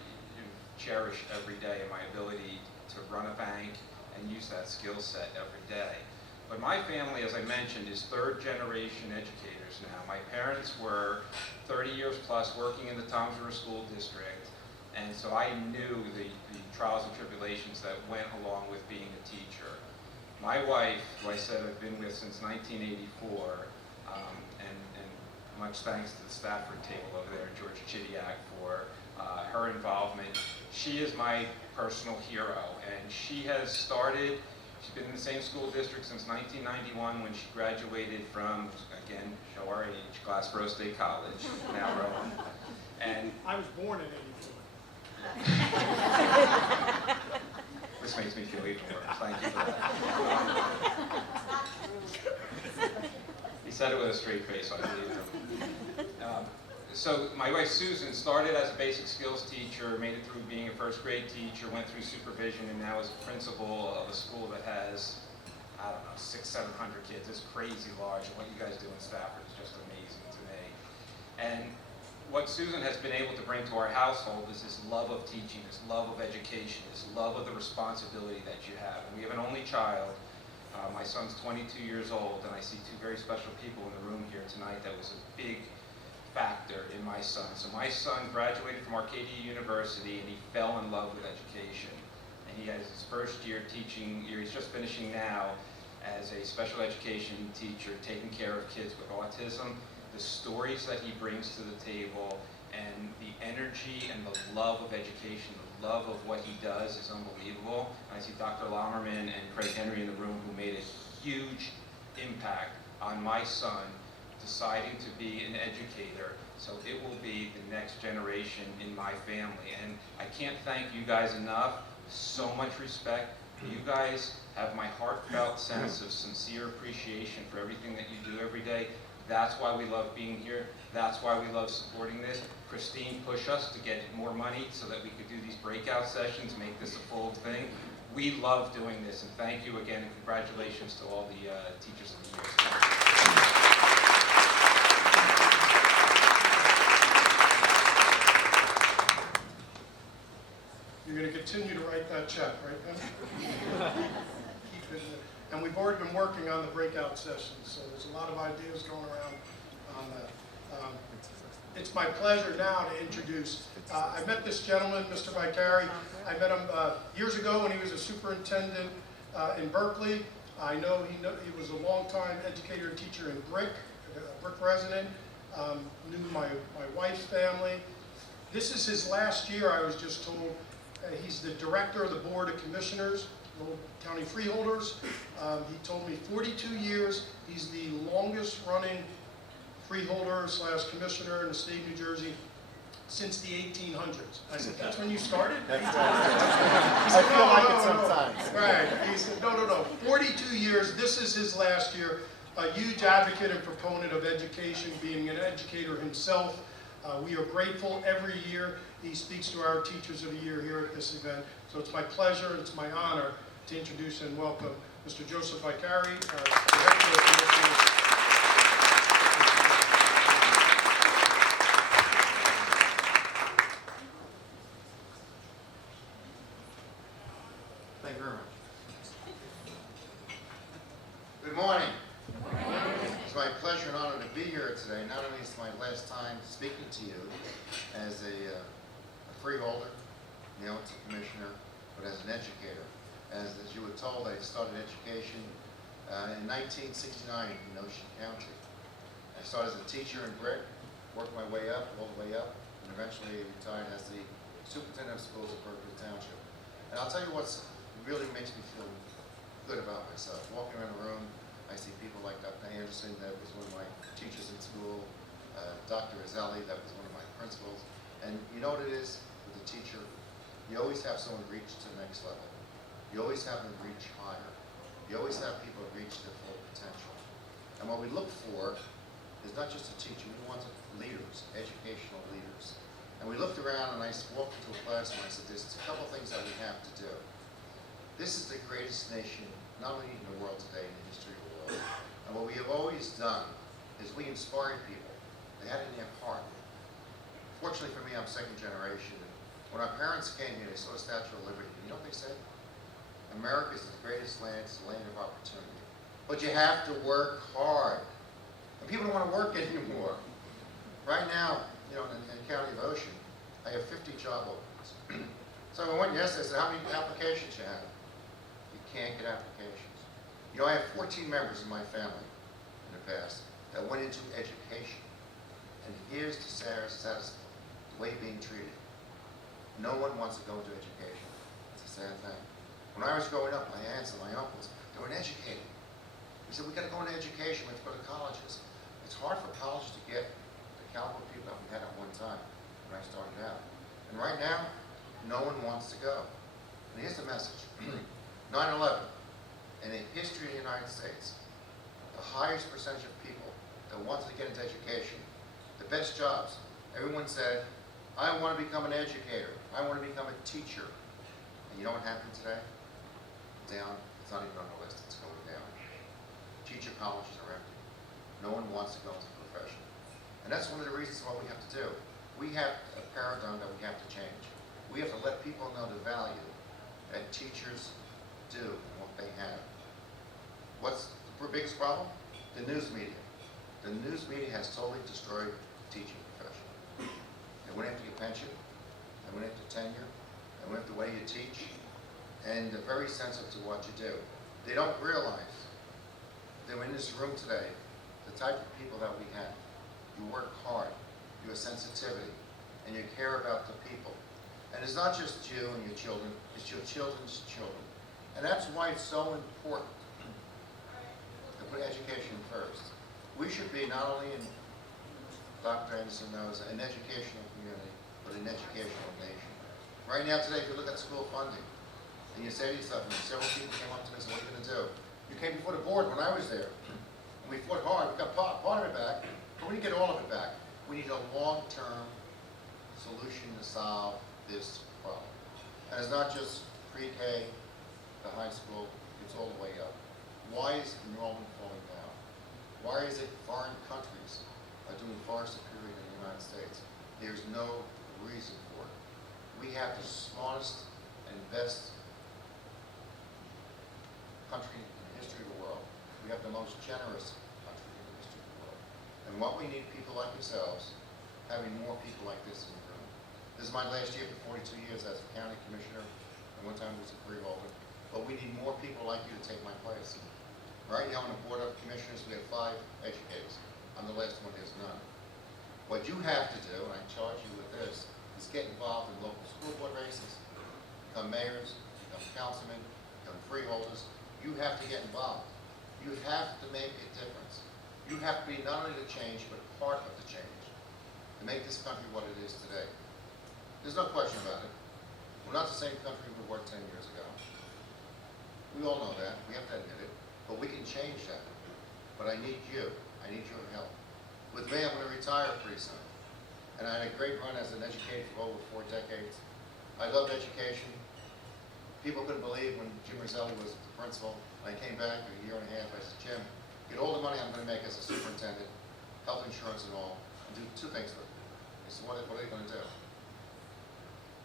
cherish every day, in my ability to run a bank and use that skill set every day. But my family, as I mentioned, is third generation educators now. My parents were 30 years plus working in the Toms River School District, and so I knew the trials and tribulations that went along with being a teacher. My wife, who I said I've been with since 1984, and much thanks to the Stafford table over there, George Chidiak, for her involvement. She is my personal hero, and she's been in the same school district since 1991 when she graduated from, again, show our age, Glassboro State College, now Rowan. And I was born in 84. this makes me feel even worse. Thank you for that. He said it with a straight face, so I believed him. So my wife Susan started as a basic skills teacher, made it through being a first grade teacher, went through supervision, and now is a principal of a school that has, I don't know, 600-700 kids. It's crazy large, and what you guys do in Stafford is just amazing to me. And what Susan has been able to bring to our household is this love of teaching, this love of education, this love of the responsibility that you have. And we have an only child. My son's 22 years old, and I see two very special people in the room here tonight that was a big factor in my son. So my son graduated from Arcadia University, and he fell in love with education. And he has his first year teaching, he's just finishing now as a special education teacher, taking care of kids with autism. The stories that he brings to the table, and the energy and the love of education, the love of what he does is unbelievable. And I see Dr. Lammerman and Craig Henry in the room, who made a huge impact on my son deciding to be an educator, so it will be the next generation in my family. And I can't thank you guys enough. So much respect. You guys have my heartfelt sense of sincere appreciation for everything that you do every day. That's why we love being here. That's why we love supporting this. Christine pushed us to get more money so that we could do these breakout sessions, make this a full thing. We love doing this, and thank you again, and congratulations to all the teachers of the year. You're going to continue to write that check, right, Ben? Keep it. And we've already been working on the breakout sessions, so there's a lot of ideas going around on that. It's my pleasure now to introduce, I met this gentleman, Mr. Vicari. I met him years ago when he was a superintendent in Berkeley. I know he was a longtime educator and teacher in Brick resident, knew my wife's family. This is his last year, I was just told. He's the director of the Board of Commissioners, Little County Freeholders. He told me 42 years. He's the longest running freeholder / commissioner in the state of New Jersey since the 1800s. I said, that's when you started? That's He I said, feel like it sometimes. Right. He said, no. 42 years. This is his last year. A huge advocate and proponent of education, being an educator himself. We are grateful every year. He speaks to our Teachers of the Year here at this event. So it's my pleasure and it's my honor to introduce and welcome Mr. Joseph Vicari, Director of Commissioners. Thank you very much. Good morning. It's my pleasure and honor to be here today. Not only is it my last time speaking to you as a freeholder, commissioner, but as an educator. As you were told, I started education in 1969 in Ocean County. I started as a teacher in Brick, worked my way up, all the way up, and eventually retired as the superintendent of schools of Berkeley Township. And I'll tell you what really makes me feel good about myself. Walking around the room, I see people like Dr. Anderson, that was one of my teachers in school, Dr. Azzelli, that was one of my principals. And you know what it is with a teacher? You always have someone reach to the next level. You always have them reach higher. You always have people reach their full potential. And what we look for is not just a teacher, we want leaders, educational leaders. And we looked around and I walked into a class and I said, there's a couple things that we have to do. This is the greatest nation, not only in the world today, in the history of the world. And what we have always done is we inspire people. They had it in their heart. Fortunately for me, I'm second generation. When our parents came here, they saw the Statue of Liberty. You know what they said? America is the greatest land, it's the land of opportunity. But you have to work hard. And people don't want to work anymore. Right now, you know, in the County of Ocean, I have 50 job openings. So I went yesterday, I said, how many applications you have? You can't get applications. You know, I have 14 members in my family in the past that went into education. And here's the saddest, the way being treated. No one wants to go into education. It's a sad thing. When I was growing up, my aunts and my uncles, they were educated. We said, we got to go into education, we have to go to colleges. It's hard for colleges to get the caliber of people that we had at one time when I started out. And right now, no one wants to go. And here's the message. 9/11, in the history of the United States, the highest percentage of people that wanted to get into education, the best jobs, everyone said, I want to become an educator. I want to become a teacher. And you know what happened today? Down. It's not even on the list. It's going down. Teacher colleges are empty. No one wants to go into the profession. And that's one of the reasons why we have to do. We have a paradigm that we have to change. We have to let people know the value that teachers do and what they have. What's the biggest problem? The news media. The news media has totally destroyed the teaching profession. They went after your pension, they went after tenure, they went after the way you teach, and they're very sensitive to what you do. They don't realize that in this room today, the type of people that we have, you work hard, you have sensitivity, and you care about the people. And it's not just you and your children, it's your children's children. And that's why it's so important to put education first. We should be not only in, Dr. Anderson knows, an educational community, but an educational nation. Right now today, if you look at school funding, and you say to yourself, and several people came up to me and said, what are you going to do? You came before the board when I was there, and we fought hard. We got part of it back, but we didn't get all of it back. We need a long-term solution to solve this problem. And it's not just pre-K to high school, it's all the way up. Why is enrollment falling down? Why is it foreign countries are doing far superior than the United States? There's no reason for it. We have the smartest and best country in the history of the world. We have the most generous country in the history of the world. And what we need people like yourselves, having more people like this in the room. This is my last year for 42 years as a county commissioner, and one time was a freeholder. But we need more people like you to take my place. Right now on the Board of Commissioners, we have 5 educators. I'm the last one, there's none. What you have to do, and I charge you with this, is get involved in local school board races, become mayors, become councilmen, become freeholders. You have to get involved. You have to make a difference. You have to be not only the change, but part of the change to make this country what it is today. There's no question about it. We're not the same country we were 10 years ago. We all know that. We have to admit it. But we can change that. But I need you. I need your help. With me, I'm going to retire pretty soon. And I had a great run as an educator for over 4 decades. I loved education. People couldn't believe when Jim Roselli was the principal. I came back in a year and a half. I said, Jim, get all the money I'm going to make as a superintendent, health insurance and all, and do 2 things with it. He said, what are you going to do?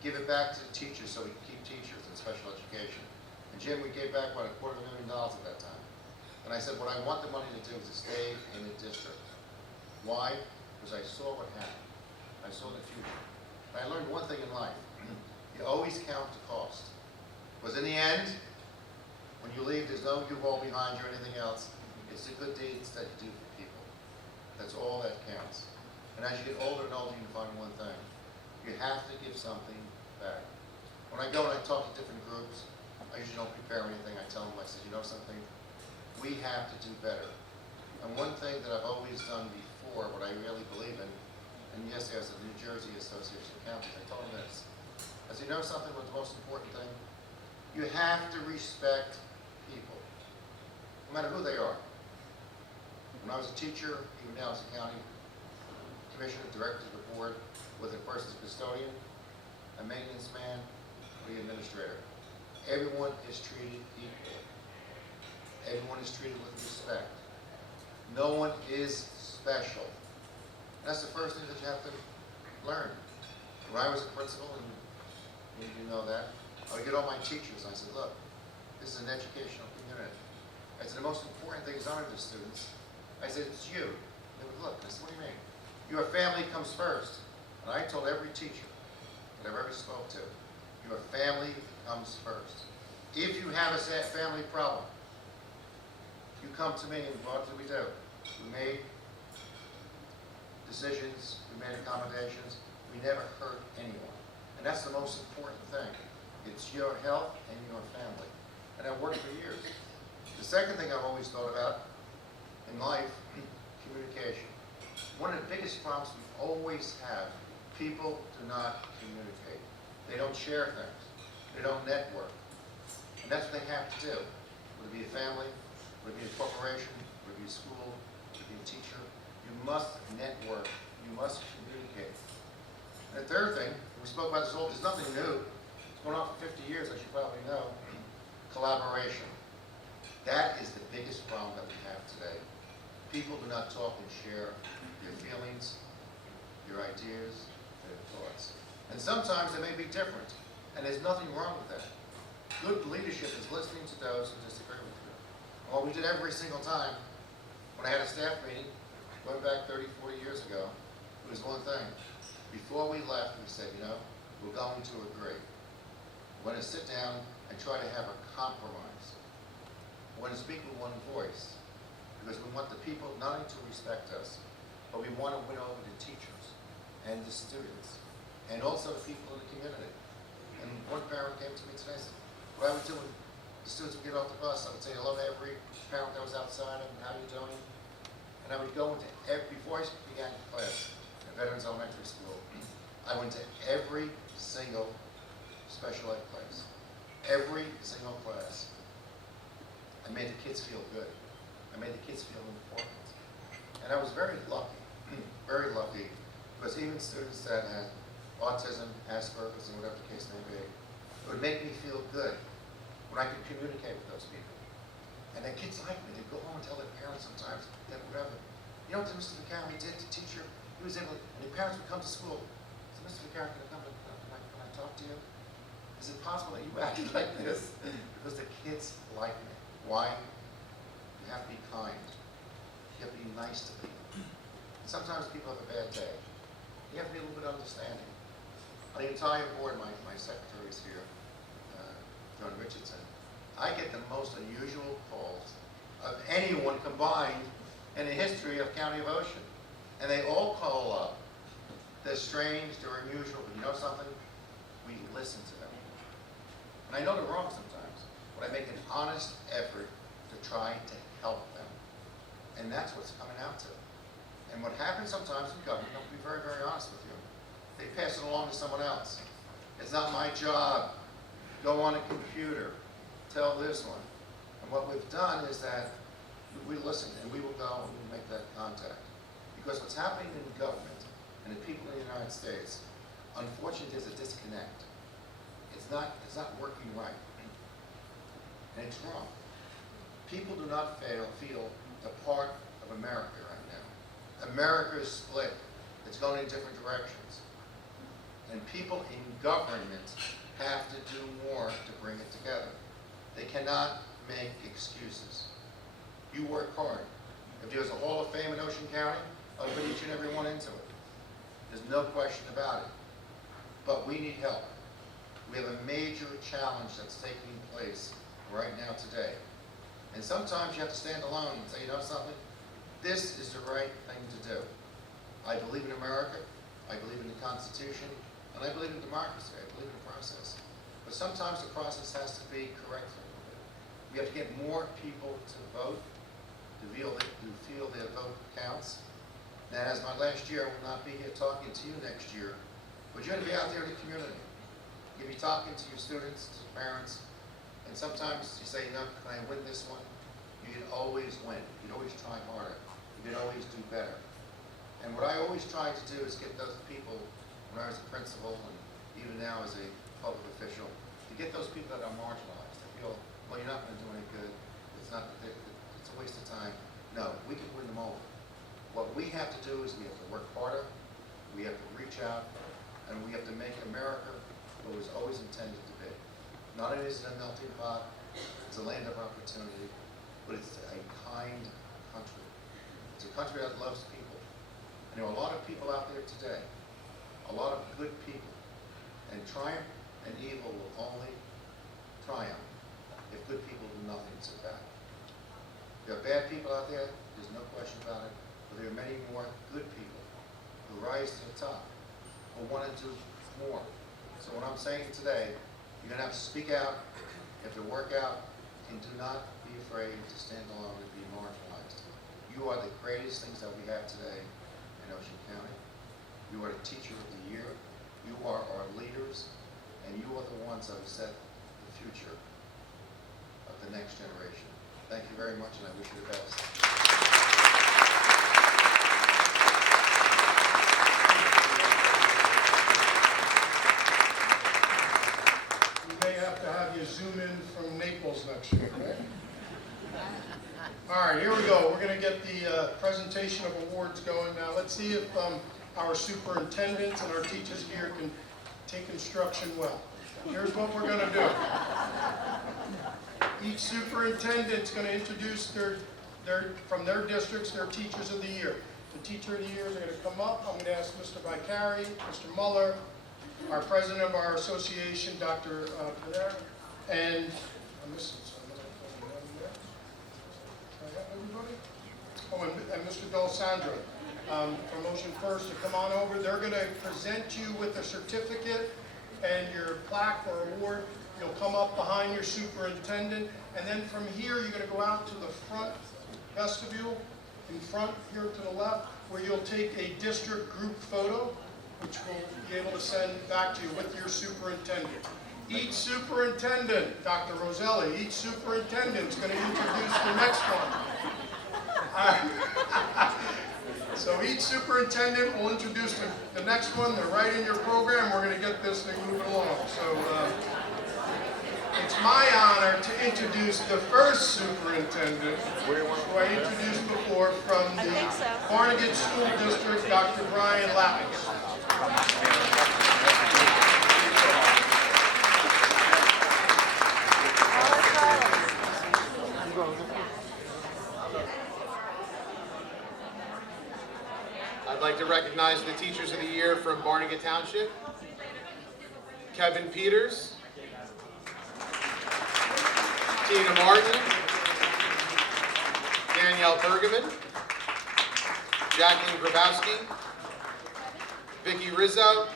Give it back to the teachers so we can keep teachers in special education. And Jim, we gave back about $250,000 at that time. And I said, what I want the money to do is to stay in the district. Why? Because I saw what happened. I saw the future. And I learned one thing in life. You always count the cost. Because in the end, when you leave, there's no U-Haul behind you or anything else. It's the good deeds that you do for people. That's all that counts. And as you get older and older, you find one thing. You have to give something back. When I go and I talk to different groups, I usually don't prepare anything. I tell them, I said, you know something? We have to do better. And one thing that I've always done before, what I really believe in, and yes, as a New Jersey Association of Counties, I told them this. I said, you know something, what's the most important thing? You have to respect people, no matter who they are. When I was a teacher, even now as a county commissioner, director of the board, whether the person's a custodian, a maintenance man, or the administrator, everyone is treated equally. Everyone is treated with respect. No one is special. And that's the first thing that you have to learn. When I was a principal, and you know that, I would get all my teachers, and I said, look, this is an educational community. I said, the most important thing is honor the students. I said, it's you. They would look, and I said, what do you mean? Your family comes first. And I told every teacher that I've ever spoke to, your family comes first. If you have a family problem, you come to me, and what did we do? We made decisions, we made accommodations, we never hurt anyone. And that's the most important thing. It's your health and your family. And that worked for years. The second thing I've always thought about in life, communication. One of the biggest problems we always have, people do not communicate. They don't share things. They don't network. And that's what they have to do. Would it be a family? Would it be a corporation? Would it be a school? Would it be a teacher? You must network. You must communicate. And the third thing, we spoke about this all, there's nothing new. It's going on for 50 years, as you probably know. Collaboration. That is the biggest problem that we have today. People do not talk and share their feelings, their ideas, their thoughts. And sometimes they may be different, and there's nothing wrong with that. Good leadership is listening to those who disagree with you. What we did every single time, when I had a staff meeting, going back 30, 40 years ago, it was one thing. Before we left, we said, you know, we're going to agree. We're going to sit down and try to have a compromise. We're going to speak with one voice, because we want the people not only to respect us, but we want to win over the teachers and the students, and also the people in the community. And one parent came to me today and said, what I would do when the students would get off the bus, I would say hello to every parent that was outside, and how are you doing? And I would go into before I began class at Veterans Elementary School, I went to every single special ed class. Every single class. I made the kids feel good. I made the kids feel important. And I was very lucky, because even students that had autism, Asperger's, and whatever the case may be, it would make me feel good when I could communicate with those people. And the kids liked me. They'd go home and tell their parents sometimes that whatever. You know what Mr. McCarron did to teacher? He was able to, and the parents would come to school. So, Mr. McCarron, can I talk to you? Is it possible that you acted like this? Because the kids like me. Why? You have to be kind. You have to be nice to people. And sometimes people have a bad day. You have to be a little bit understanding. On the entire board, my secretary is here, John Richardson. I get the most unusual calls of anyone combined in the history of County of Ocean. And they all call up. They're strange, they're unusual, but you know something? We listen to them. And I know they're wrong sometimes, but I make an honest effort to try to help them. And that's what's coming out to. And what happens sometimes in government, I'll be very, very honest with you, they pass it along to someone else. It's not my job. Go on a computer, tell this one. And what we've done is that we listen, and we will go and we will make that contact. Because what's happening in government and the people in the United States, unfortunately, there's a disconnect. It's not working right. And it's wrong. People do not feel a part of America right now. America is split. It's going in different directions. And people in government have to do more to bring it together. They cannot make excuses. You work hard. If there's a Hall of Fame in Ocean County, I'll put each and every one into it. There's no question about it. But we need help. We have a major challenge that's taking place right now today. And sometimes you have to stand alone and say, you know something? This is the right thing to do. I believe in America. I believe in the Constitution. And I believe in democracy. I believe in the process. But sometimes the process has to be corrected a little bit. We have to get more people to vote, to feel their vote counts. Now, as my last year, I will not be here talking to you next year, but you're going to be out there in the community. You'll be talking to your students, to your parents, and sometimes you say, you know, can I win this one? You can always win. You can always try harder. You can always do better. And what I always try to do is get those people, when I was a principal and even now as a public official, to get those people that are marginalized. They feel, well, you're not going to do any good. It's a waste of time. No, we can win them over. What we have to do is we have to work harder, we have to reach out, and we have to make America what it was always intended to be. Not only is it a melting pot, it's a land of opportunity, but it's a kind country. It's a country that loves people. And there are a lot of people out there today, a lot of good people, and triumph and evil will only triumph if good people do nothing to bad. There are bad people out there, there's no question about it, but there are many more good people who rise to the top, who want to do more. So what I'm saying today, you're going to have to speak out, you have to work out, and do not be afraid to stand alone and be marginalized. You are the greatest things that we have today in Ocean County. You are the teacher of the year, you are our leaders, and you are the ones that have set the future of the next generation. Thank you very much, and I wish you the best. We may have to have you zoom in from Naples next year, right? All right, here we go. We're going to get the presentation of awards going now. Let's see if our superintendents and our teachers here can take instruction well. Here's what we're going to do. Each superintendent's going to introduce from their districts, their teachers of the year. The teacher of the years are going to come up. I'm going to ask Mr. Vicari, Mr. Muller, our president of our association, Dr. Pereira, and I'm missing someone. Everybody? Oh, and Mr. D'Alessandro from Ocean First to come on over. They're going to present you with a certificate and your plaque or award. You'll come up behind your superintendent, and then from here you're going to go out to the front vestibule, in front here to the left, where you'll take a district group photo, which we'll be able to send back to you with your superintendent. Each superintendent, Dr. Roselli, each superintendent is going to introduce the next one. So each superintendent will introduce the next one. They're right in your program. We're going to get this thing moving along. So it's my honor to introduce the first superintendent, who I introduced before, from the Barnegat School District, Dr. Brian Lapis. I'd like to recognize the Teachers of the Year from Barnegat Township. Kevin Peters, Tina Martin, Danielle Bergman, Jacqueline Grabowski, Vicki Rizzo,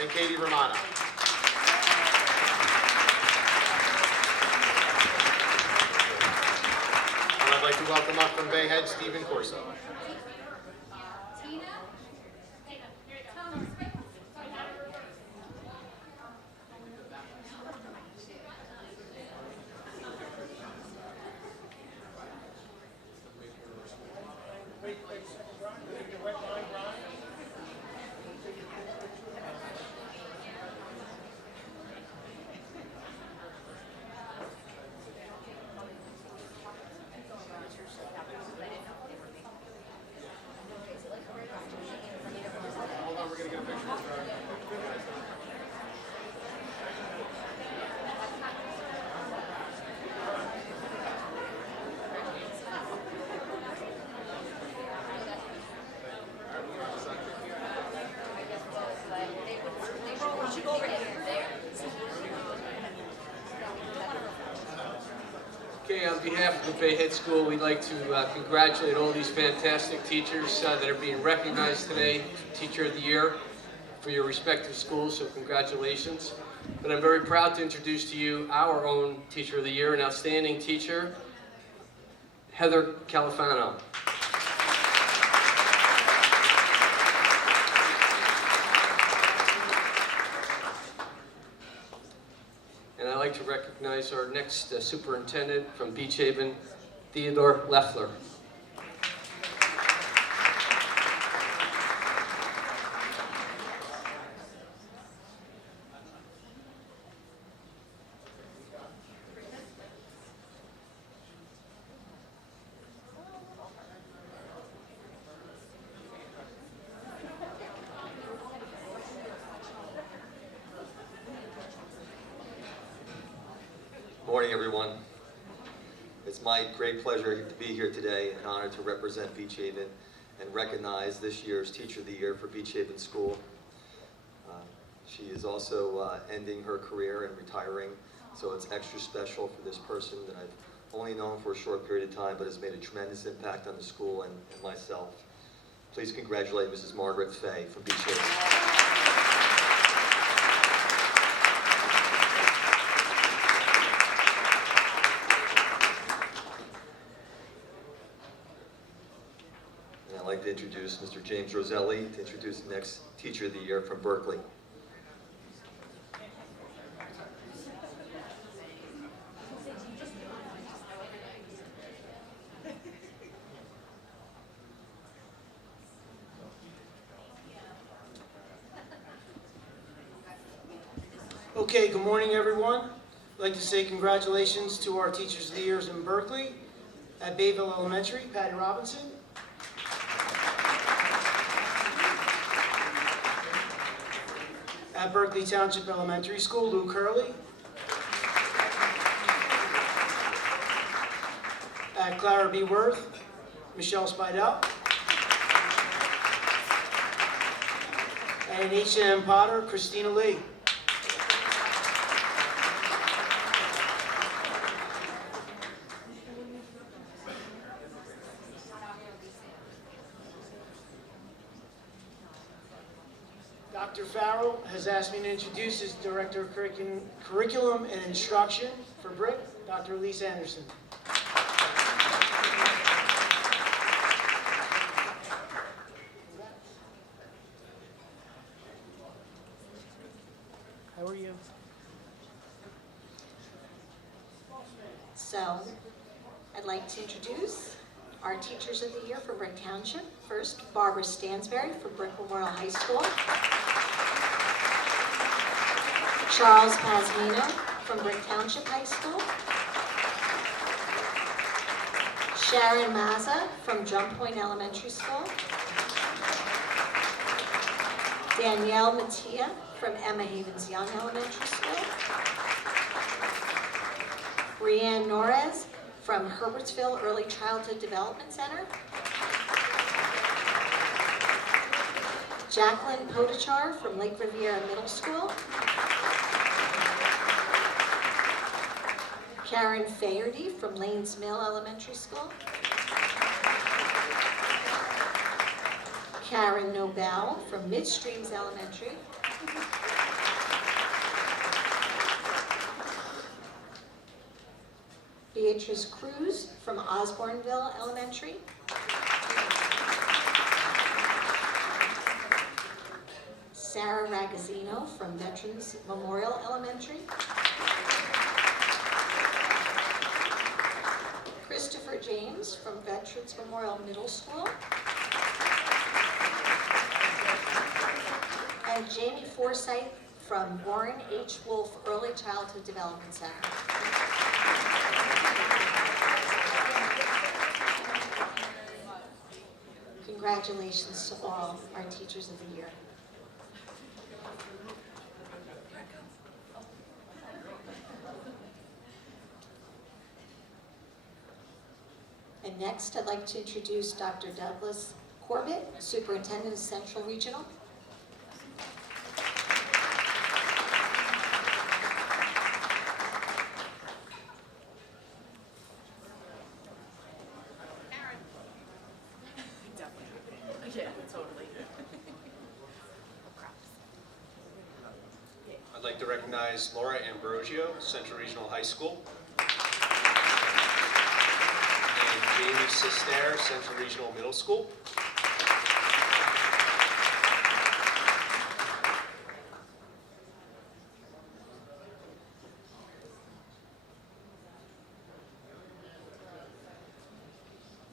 and Katie Romano. And I'd like to welcome up from Bay Head, Stephen Corso. Okay, on behalf of the Bay Head School, we'd like to congratulate all these fantastic teachers that are being recognized today, Teacher of the Year, for your respective schools, so congratulations. But I'm very proud to introduce to you our own Teacher of the Year, an outstanding teacher, Heather Califano. And I'd like to recognize our next superintendent from Beach Haven, Theodore Leffler. Morning, everyone. It's my great pleasure to be here today, an honor to represent Beach Haven and recognize this year's Teacher of the Year for Beach Haven School. She is also ending her career and retiring, so it's extra special for this person that I've only known for a short period of time, but has made a tremendous impact on the school and myself. Please congratulate Mrs. Margaret Fay from Beach Haven. I'd like to introduce Mr. James Roselli to introduce the next Teacher of the Year from Berkeley. Okay, good morning, everyone. I'd like to say congratulations to our Teachers of the Years in Berkeley. At Bayville Elementary, Patty Robinson. At Berkeley Township Elementary School, Lou Curley. At Clara B. Worth, Michelle Spidell. And H&M Potter, Christina Lee. Dr. Farrell has asked me to introduce his Director of Curriculum and Instruction for BRIC, Dr. Elise Anderson. How are you? So, I'd like to introduce our Teachers of the Year for Brick Township. First, Barbara Stansberry for Brick Memorial High School. Charles Pasmino from Brick Township High School. Sharon Mazza from Jump Point Elementary School. Danielle Mattia from Emma Havens Young Elementary School. Rianne Norez from Herbertsville Early Childhood Development Center. Jacqueline Potachar from Lake Riviera Middle School. Karen Faherty from Lanes Mill Elementary School. Karen Nobel from Midstreams Elementary. Beatrice Cruz from Osborneville Elementary. Sarah Ragazzino from Veterans Memorial Elementary. Christopher James from Veterans Memorial Middle School. And Jamie Forsythe from Warren H. Wolf Early Childhood Development Center. Congratulations to all our Teachers of the Year. And next, I'd like to introduce Dr. Douglas Corbett, Superintendent of Central Regional. I'd like to recognize Laura Ambrosio, Central Regional High School. And Jamie Sister, Central Regional Middle School.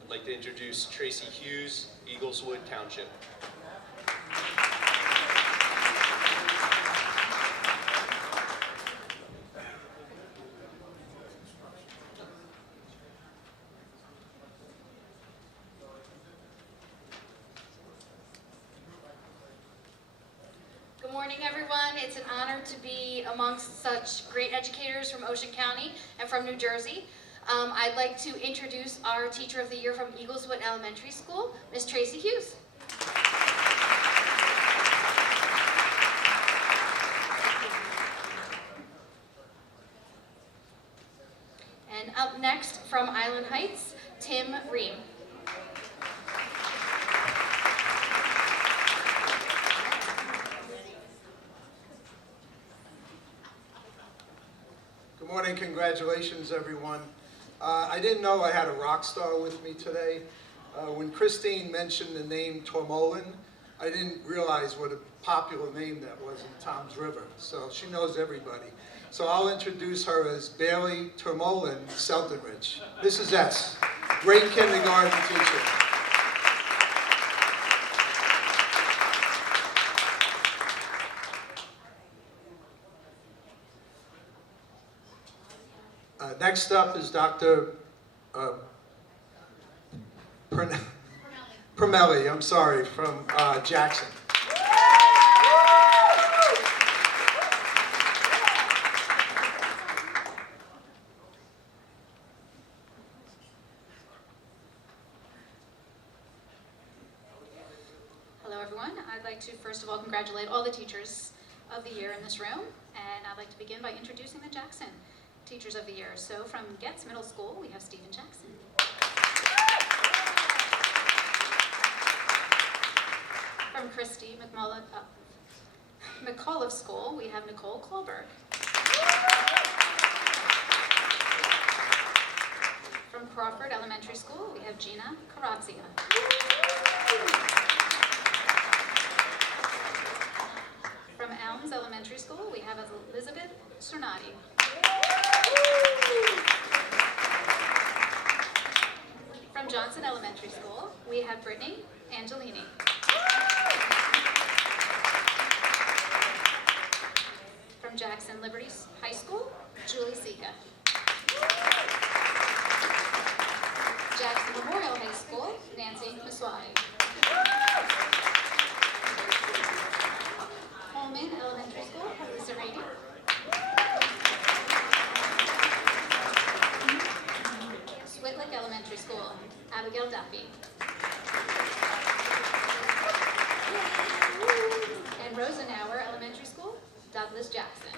I'd like to introduce Tracy Hughes, Eagleswood Township. Good morning, everyone. It's an honor to be amongst such great educators from Ocean County and from New Jersey. I'd like to introduce our Teacher of the Year from Eagleswood Elementary School, Ms. Tracy Hughes. And up next from Island Heights, Tim Ream. Good morning, congratulations everyone. I didn't know I had a rock star with me today. When Christine mentioned the name Tormolin, I didn't realize what a popular name that was in Tom's River. So she knows everybody. So I'll introduce her as Bailey Tormolin Seldenrich. Mrs. S, great kindergarten teacher. Next up is Dr. Primelli, I'm sorry, from Jackson. Hello, everyone. I'd like to first of all congratulate all the teachers of the year in this room, and I'd like to begin by introducing the Jackson Teachers of the Year. So from Getz Middle School, we have Stephen Jackson. From Christie McAuliffe School, we have Nicole Kohlberg. From Crawford Elementary School, we have Gina Carazia. From Elms Elementary School, we have Elizabeth Cernati. From Johnson Elementary School, we have Brittany Angelini. From Jackson Liberty High School, Julie Sika. Jackson Memorial High School, Nancy Maswati. Holman Elementary School, Lisa Rady. Switlick Elementary School, Abigail Duffy. And Rosenauer Elementary School, Douglas Jackson.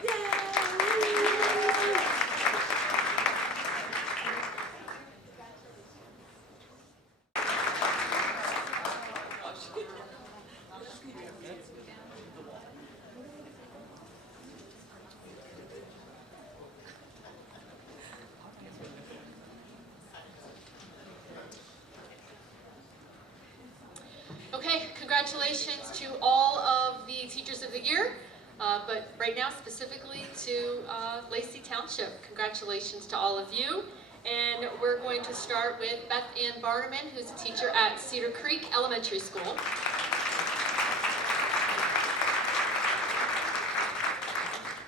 Okay, congratulations to all of the Teachers of the Year, but right now specifically to Lacey Township. Congratulations to all of you. And we're going to start with Beth Ann Barneman, who's a teacher at Cedar Creek Elementary School.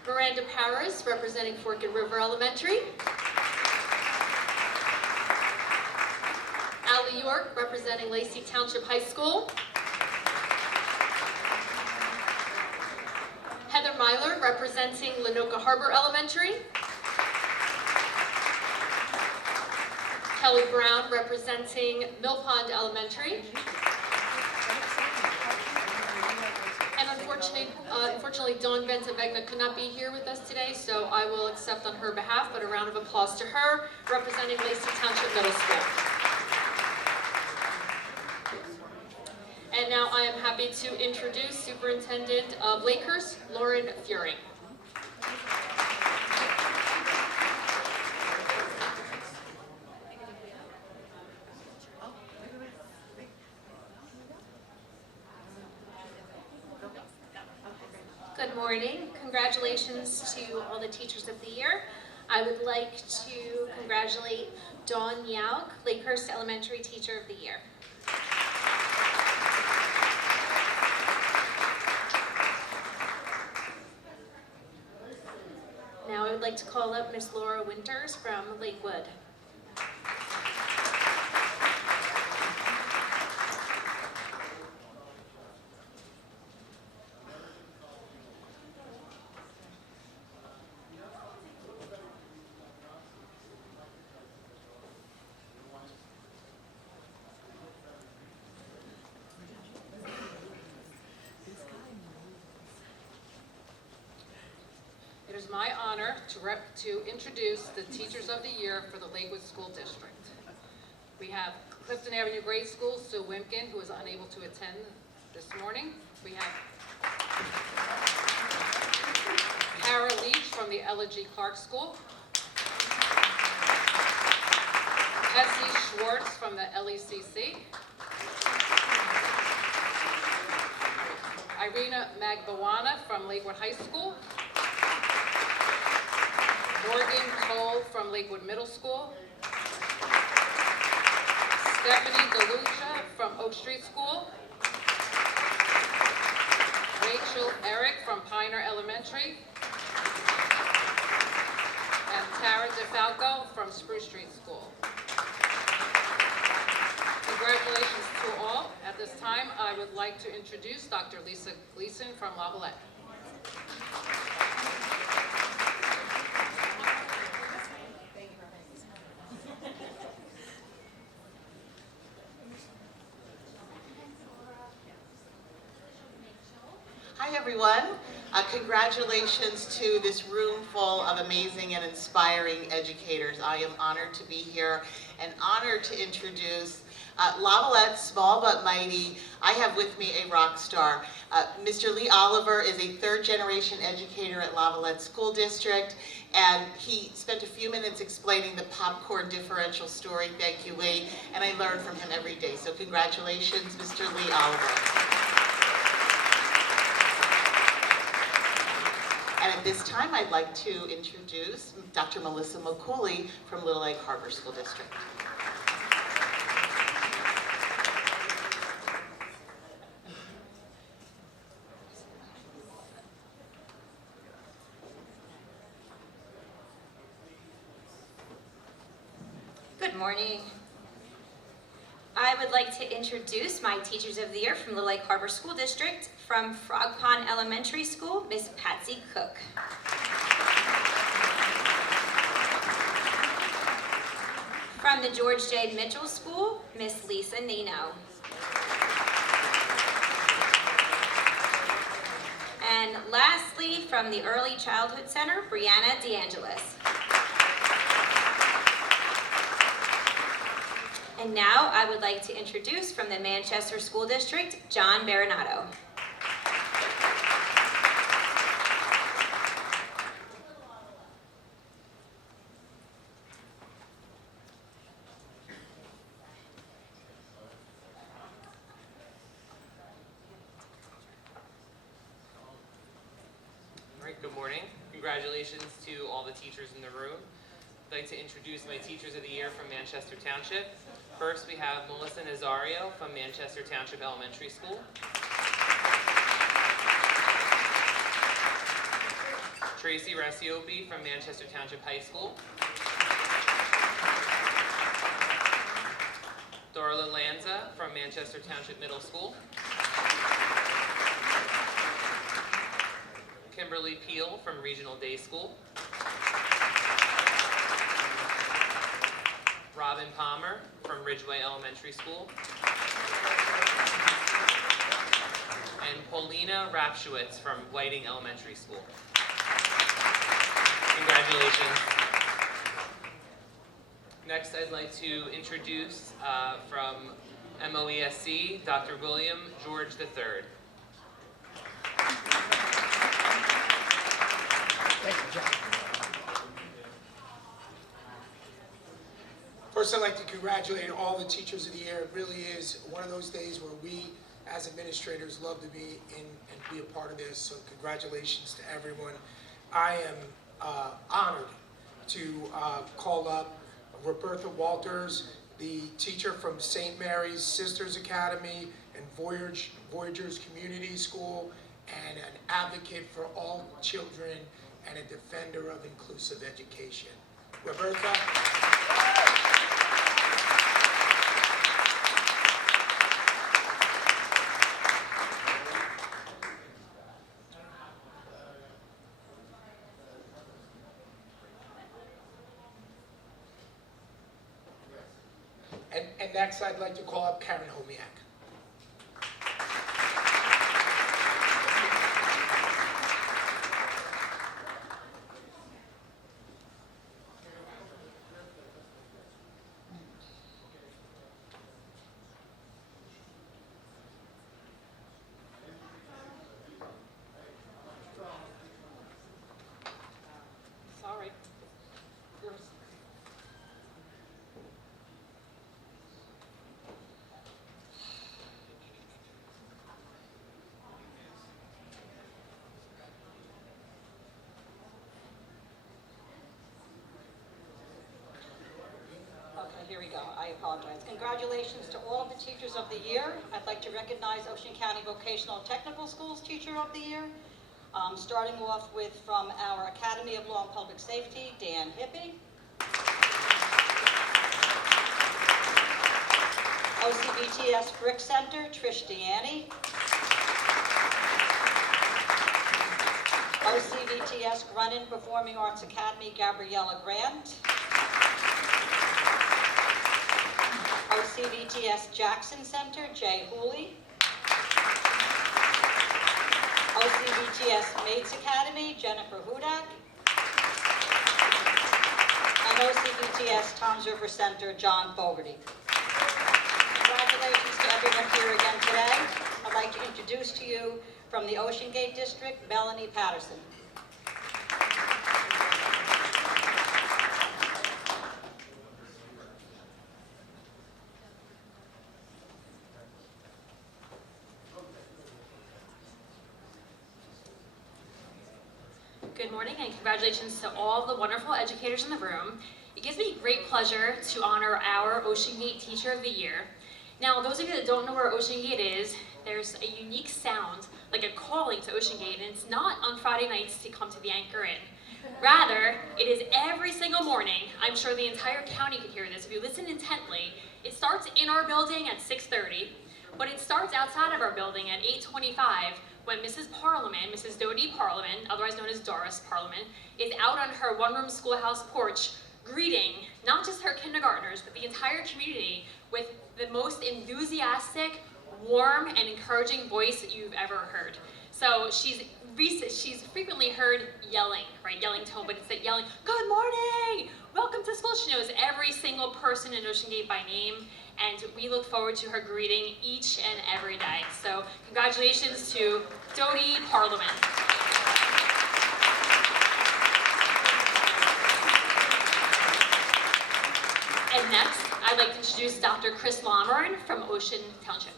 Miranda Paris, representing Fork and River Elementary. Allie York, representing Lacey Township High School. Heather Myler, representing Lenoka Harbor Elementary. Kelly Brown, representing Mill Pond Elementary. And unfortunately, Dawn Bentavegna could not be here with us today, so I will accept on her behalf, but a round of applause to her, representing Lacey Township Middle School. And now I am happy to introduce Superintendent of Lakehurst, Lauren Furing. Good morning. Congratulations to all the Teachers of the Year. I would like to congratulate Dawn Yauk, Lakehurst Elementary Teacher of the Year. Now I would like to call up Miss Laura Winters from Lakewood. is my honor to introduce the Teachers of the Year for the Lakewood School District. We have Clifton Avenue Grade School, Sue Wimpkin, who is unable to attend this morning. We have Kara Leach from the Ella G. Clark School. Essie Schwartz from the LECC. Irina Magbawana from Lakewood High School. Morgan Cole from Lakewood Middle School. Stephani Galucha from Oak Street School. Rachel Eric from Pioneer Elementary. And Tara DeFalco from Spruce Street School. Congratulations to all. At this time, I would like to introduce Dr. Lisa Gleason from Lavalette. Hi everyone. Congratulations to this room full of amazing and inspiring educators. I am honored to be here and honored to introduce Lavalette, small but mighty. I have with me a rock star. Mr. Lee Oliver is a third-generation educator at Lavalette School District, and he spent a few minutes explaining the popcorn differential story. Thank you, Lee, and I learn from him every day. So congratulations, Mr. Lee Oliver. And at this time, I'd like to introduce Dr. Melissa McCooley from Little Egg Harbor School District. Good morning. I would like to introduce my Teachers of the Year from Little Egg Harbor School District. From Frog Pond Elementary School, Miss Patsy Cook. From the George J. Mitchell School, Miss Lisa Nino. And lastly, from the Early Childhood Center, Brianna DeAngelis. And now I would like to introduce from the Manchester School District, John Baronato. All right, good morning. Congratulations to all the teachers in the room. I'd like to introduce my Teachers of the Year from Manchester Township. First, we have Melissa Nazario from Manchester Township Elementary School. Tracy Rasiopi from Manchester Township High School. Darla Lanza from Manchester Township Middle School. Kimberly Peel from Regional Day School. Robin Palmer from Ridgeway Elementary School. And Paulina Rapshewitz from Whiting Elementary School. Congratulations. Next, I'd like to introduce from MOESC, Dr. William George III. Thank you, John. First, I'd like to congratulate all the Teachers of the Year. It really is one of those days where we, as administrators, love to be in and be a part of this, so congratulations to everyone. I am honored to call up Roberta Walters, the teacher from St. Mary's Sisters Academy and Voyagers Community School, and an advocate for all children and a defender of inclusive education. Roberta. And next, I'd like to call up Karen Homiak. apologize. Congratulations to all of the teachers of the year. I'd like to recognize Ocean County Vocational Technical Schools Teacher of the Year. Starting off with from our Academy of Law and Public Safety, Dan Hippie. OCBTS Brick Center, Trish Deanne. OCBTS Grunin Performing Arts Academy, Gabriella Grant. OCBTS Jackson Center, Jay Hooley. OCBTS Maids Academy, Jennifer Hudak. And OCBTS Toms River Center, John Fogarty. Congratulations to everyone here again today. I'd like to introduce to you from the Ocean Gate District, Melanie Patterson. Good morning and congratulations to all the wonderful educators in the room. It gives me great pleasure to honor our Ocean Gate Teacher of the Year. Now, those of you that don't know where Ocean Gate is, there's a unique sound, like a calling to Ocean Gate, and it's not on Friday nights to come to the Anchor Inn. Rather, it is every single morning. I'm sure the entire county could hear this if you listen intently. It starts in our building at 6:30, but it starts outside of our building at 8:25 when Mrs. Parliament, Mrs. Dodie Parliament, otherwise known as Doris Parliament, is out on her one-room schoolhouse porch greeting not just her kindergartners, but the entire community with the most enthusiastic, warm, and encouraging voice that you've ever heard. So she's frequently heard yelling, right? Yelling tone, but it's that yelling, "Good morning! Welcome to school." She knows every single person in Ocean Gate by name, and we look forward to her greeting each and every day. So congratulations to Dodie Parliament. And next, I'd like to introduce Dr. Chris Lombard from Ocean Township.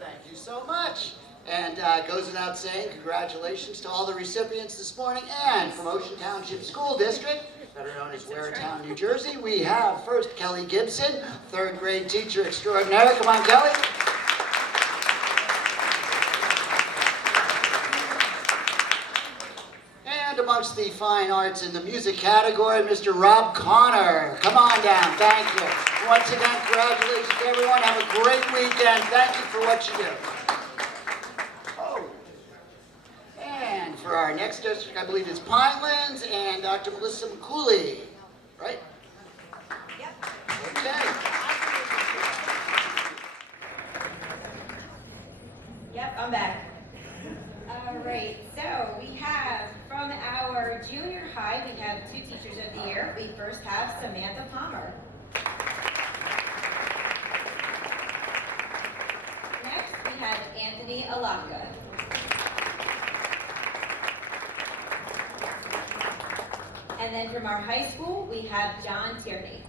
Thank you so much. And goes without saying, congratulations to all the recipients this morning. And from Ocean Township School District, better known as Waretown, New Jersey, we have first Kelly Gibson, third grade teacher extraordinaire. Come on, Kelly. And amongst the fine arts in the music category, Mr. Rob Connor. Come on down. Thank you. Once again, congratulations to everyone. Have a great weekend. Thank you for what you do. And for our next district, I believe it's Pinelands and Dr. Melissa McCooley, right? Yep. Okay. Yep, I'm back. All right, so we have from our junior high, we have two teachers of the year. We first have Samantha Palmer. Next, we have Anthony Alaka. And then from our high school, we have John Tierney.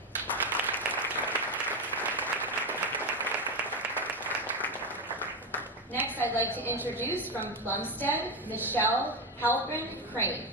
Next, I'd like to introduce from Plumstead, Michelle Halpern Crane.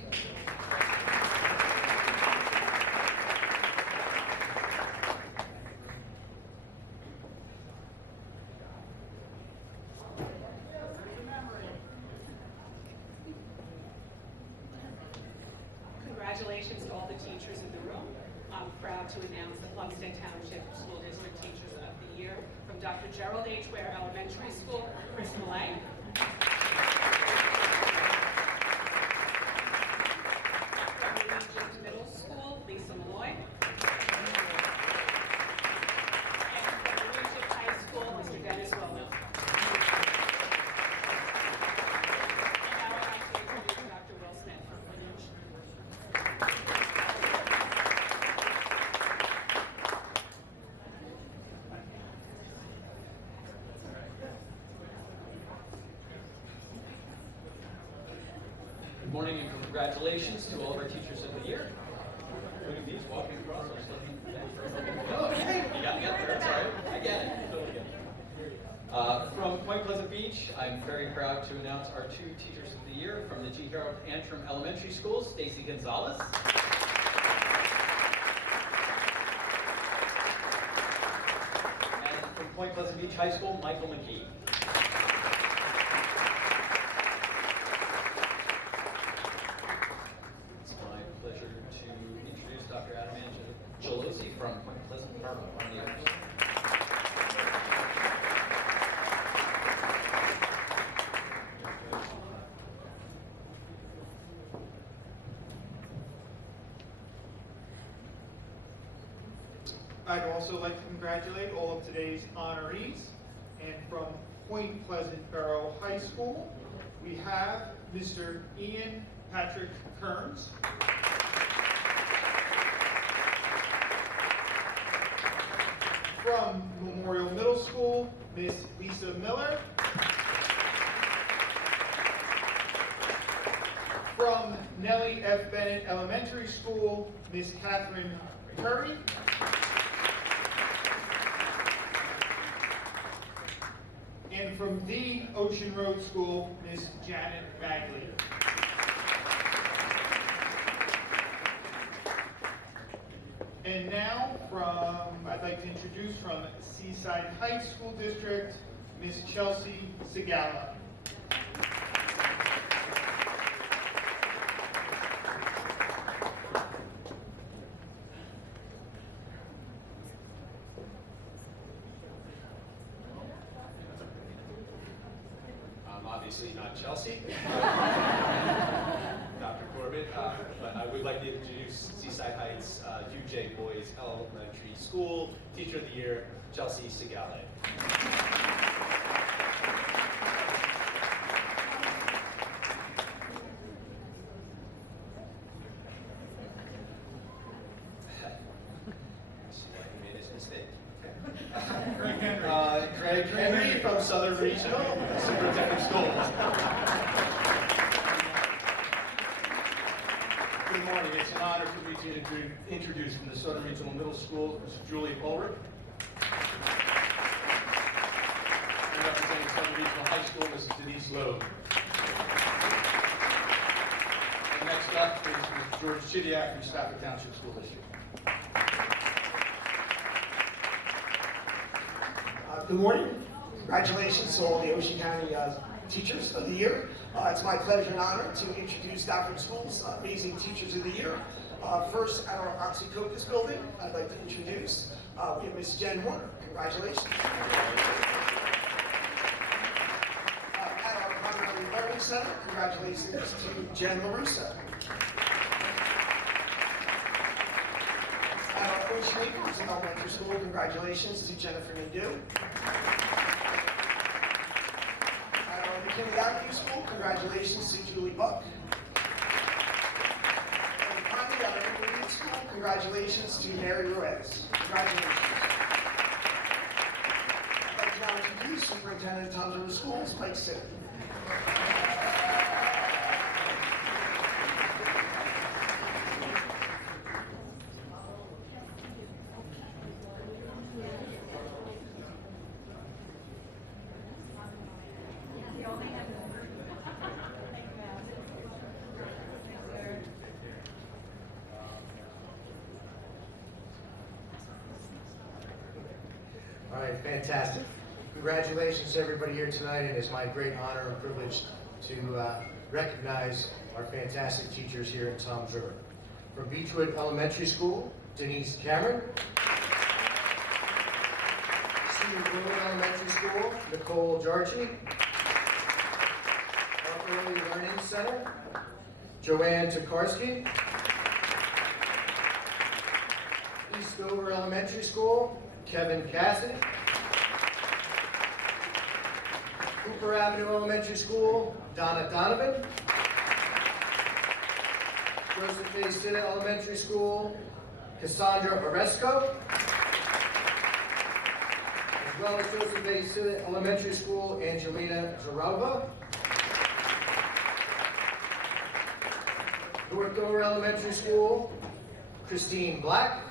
Congratulations to all the teachers in the room. I'm proud to announce the Plumstead Township School District Teachers of the Year from Dr. Gerald H. Ware Elementary School, Chris Millay. From Regent Middle School, Lisa Malloy. And from Regent High School, Mr. Dennis Wilno. And now I'd like to introduce Dr. Will Smith from Lineage. Good morning and congratulations to all of our teachers of the year. Look at these walking across. Oh, okay. You got there. That's all right. I get it. Totally get it. From Point Pleasant Beach, I'm very proud to announce our 2 Teachers of the Year from the G. Harold Antrim Elementary School, Stacy Gonzalez. And from Point Pleasant Beach High School, Michael McGee. It's my pleasure to introduce Dr. Adam Angelosi from Point Pleasant Borough on the others. I'd also like to congratulate all of today's honorees. And from Point Pleasant Borough High School, we have Mr. Ian Patrick Kearns. From Memorial Middle School, Miss Lisa Miller. From Nellie F. Bennett Elementary School, Miss Catherine Curry. And from the Ocean Road School, Miss Janet Bagley. And now I'd like to introduce from Seaside Heights School District, Miss Chelsea Segala. Obviously not Chelsea, Dr. Corbett, but I would like to introduce Seaside Heights UJ Boys Elementary School Teacher of the Year, Chelsea Segale. Greg Henry from Southern Regional Superintendent of Schools. Good morning. It's an honor for me to introduce from the Southern Regional Middle School, Mrs. Julie Ulrich. And representing Southern Regional High School, Mrs. Denise Loeb. And next up is Mr. George Chidiak from Stafford Township School District. Good morning. Congratulations to all the Ocean County Teachers of the Year. It's my pleasure and honor to introduce Stafford Schools Amazing Teachers of the Year. First, at our Oxycocos building, I'd like to introduce we have Miss Jen Horner. Congratulations. At our Primary Learning Center, congratulations to Jen LaRusso. At our Ocean Acres Elementary School, congratulations to Jennifer Nadeau. At our McKinley Avenue School, congratulations to Julie Buck. And finally, at our Intermediate School, congratulations to Mary Ruiz. Congratulations. I'd like to now introduce Superintendent of Thompson River Schools, Mike Sitter. All right, fantastic. Congratulations to everybody here tonight, and it's my great honor and privilege to recognize our fantastic teachers here in Toms River. From Beechwood Elementary School, Denise Cameron. Cedar Grove Elementary School, Nicole Jarchi. Our Early Learning Center, Joanne Tokarski. East Dover Elementary School, Kevin Cassidy. Cooper Avenue Elementary School, Donna Donovan. Joseph A. Sitta Elementary School, Cassandra Oresco. As well as Joseph A. Sitta Elementary School, Angelina Zarova. North Dover Elementary School, Christine Black.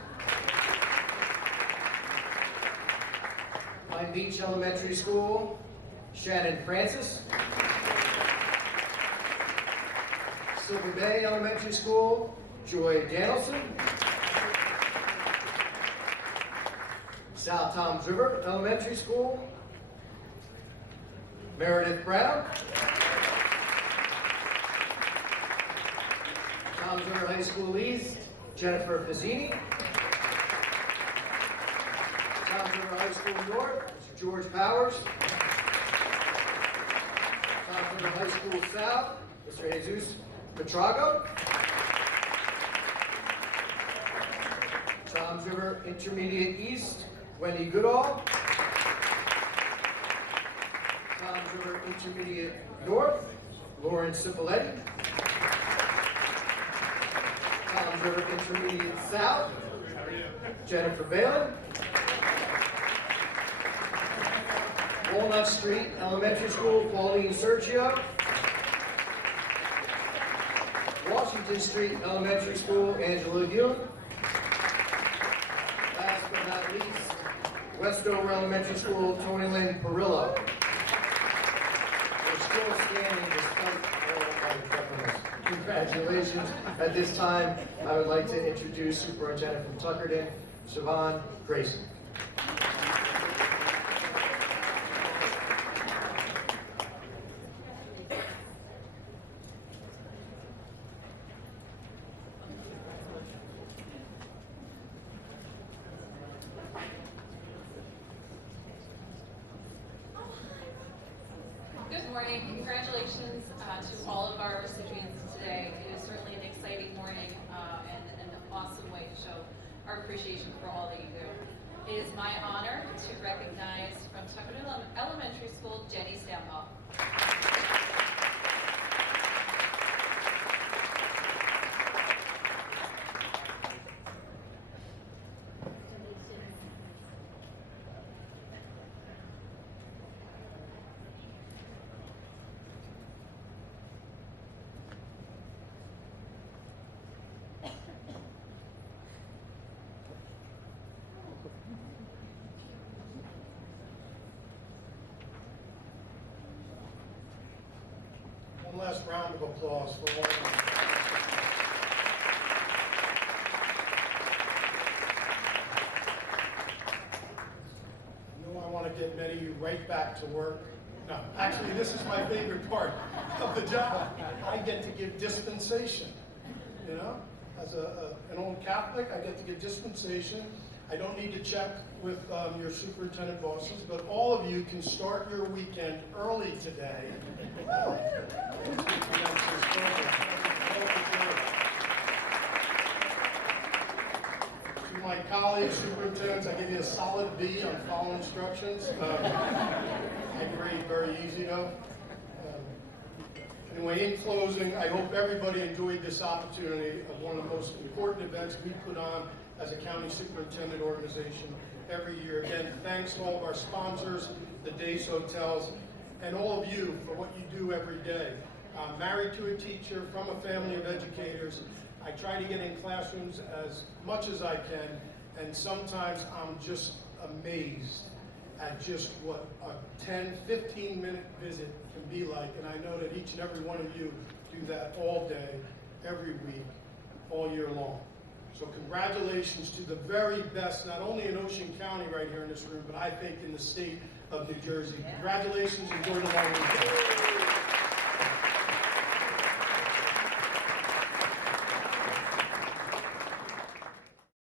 Pine Beach Elementary School, Shannon Francis. Silver Bay Elementary School, Joy Danielson. South Toms River Elementary School, Meredith Brown. Toms River High School East, Jennifer Fazzini. Toms River High School North, Mr. George Powers. Toms River High School South, Mr. Jesus Petrago. Toms River Intermediate East, Wendy Goodall. Toms River Intermediate North, Lauren Cipoletti. Toms River Intermediate South, Jennifer Balin. Walnut Street Elementary School, Pauline Sergio. Washington Street Elementary School, Angela Yoon. Last but not least, Westover Elementary School, Tony Lynn Perillo. We're still standing despite all of our governments. Congratulations. At this time, I would like to introduce Superintendent from Tuckerton, Siobhan Grayson. Good morning. Congratulations to all of our recipients today. It is certainly an exciting morning and an awesome way to show our appreciation for all that you do. It is my honor to recognize from Tuckerton Elementary School, Jenny Stambaugh. One last round of applause for all of them. I know I want to get many of you right back to work. No, actually, this is my favorite part of the job. I get to give dispensation, you know? As an old Catholic, I get to give dispensation. I don't need to check with your superintendent bosses, but all of you can start your weekend early today. To my colleagues, superintendents, I give you a solid B on following instructions. I grade very easy though. Anyway, in closing, I hope everybody enjoyed this opportunity of one of the most important events we put on as a county superintendent organization every year. Again, thanks to all of our sponsors, the Days Hotels, and all of you for what you do every day. I'm married to a teacher from a family of educators. I try to get in classrooms as much as I can, and sometimes I'm just amazed at just what a 10, 15-minute visit can be like, and I know that each and every one of you do that all day, every week, all year long. So congratulations to the very best, not only in Ocean County right here in this room, but I think in the state of New Jersey. Congratulations, enjoy the long weekend.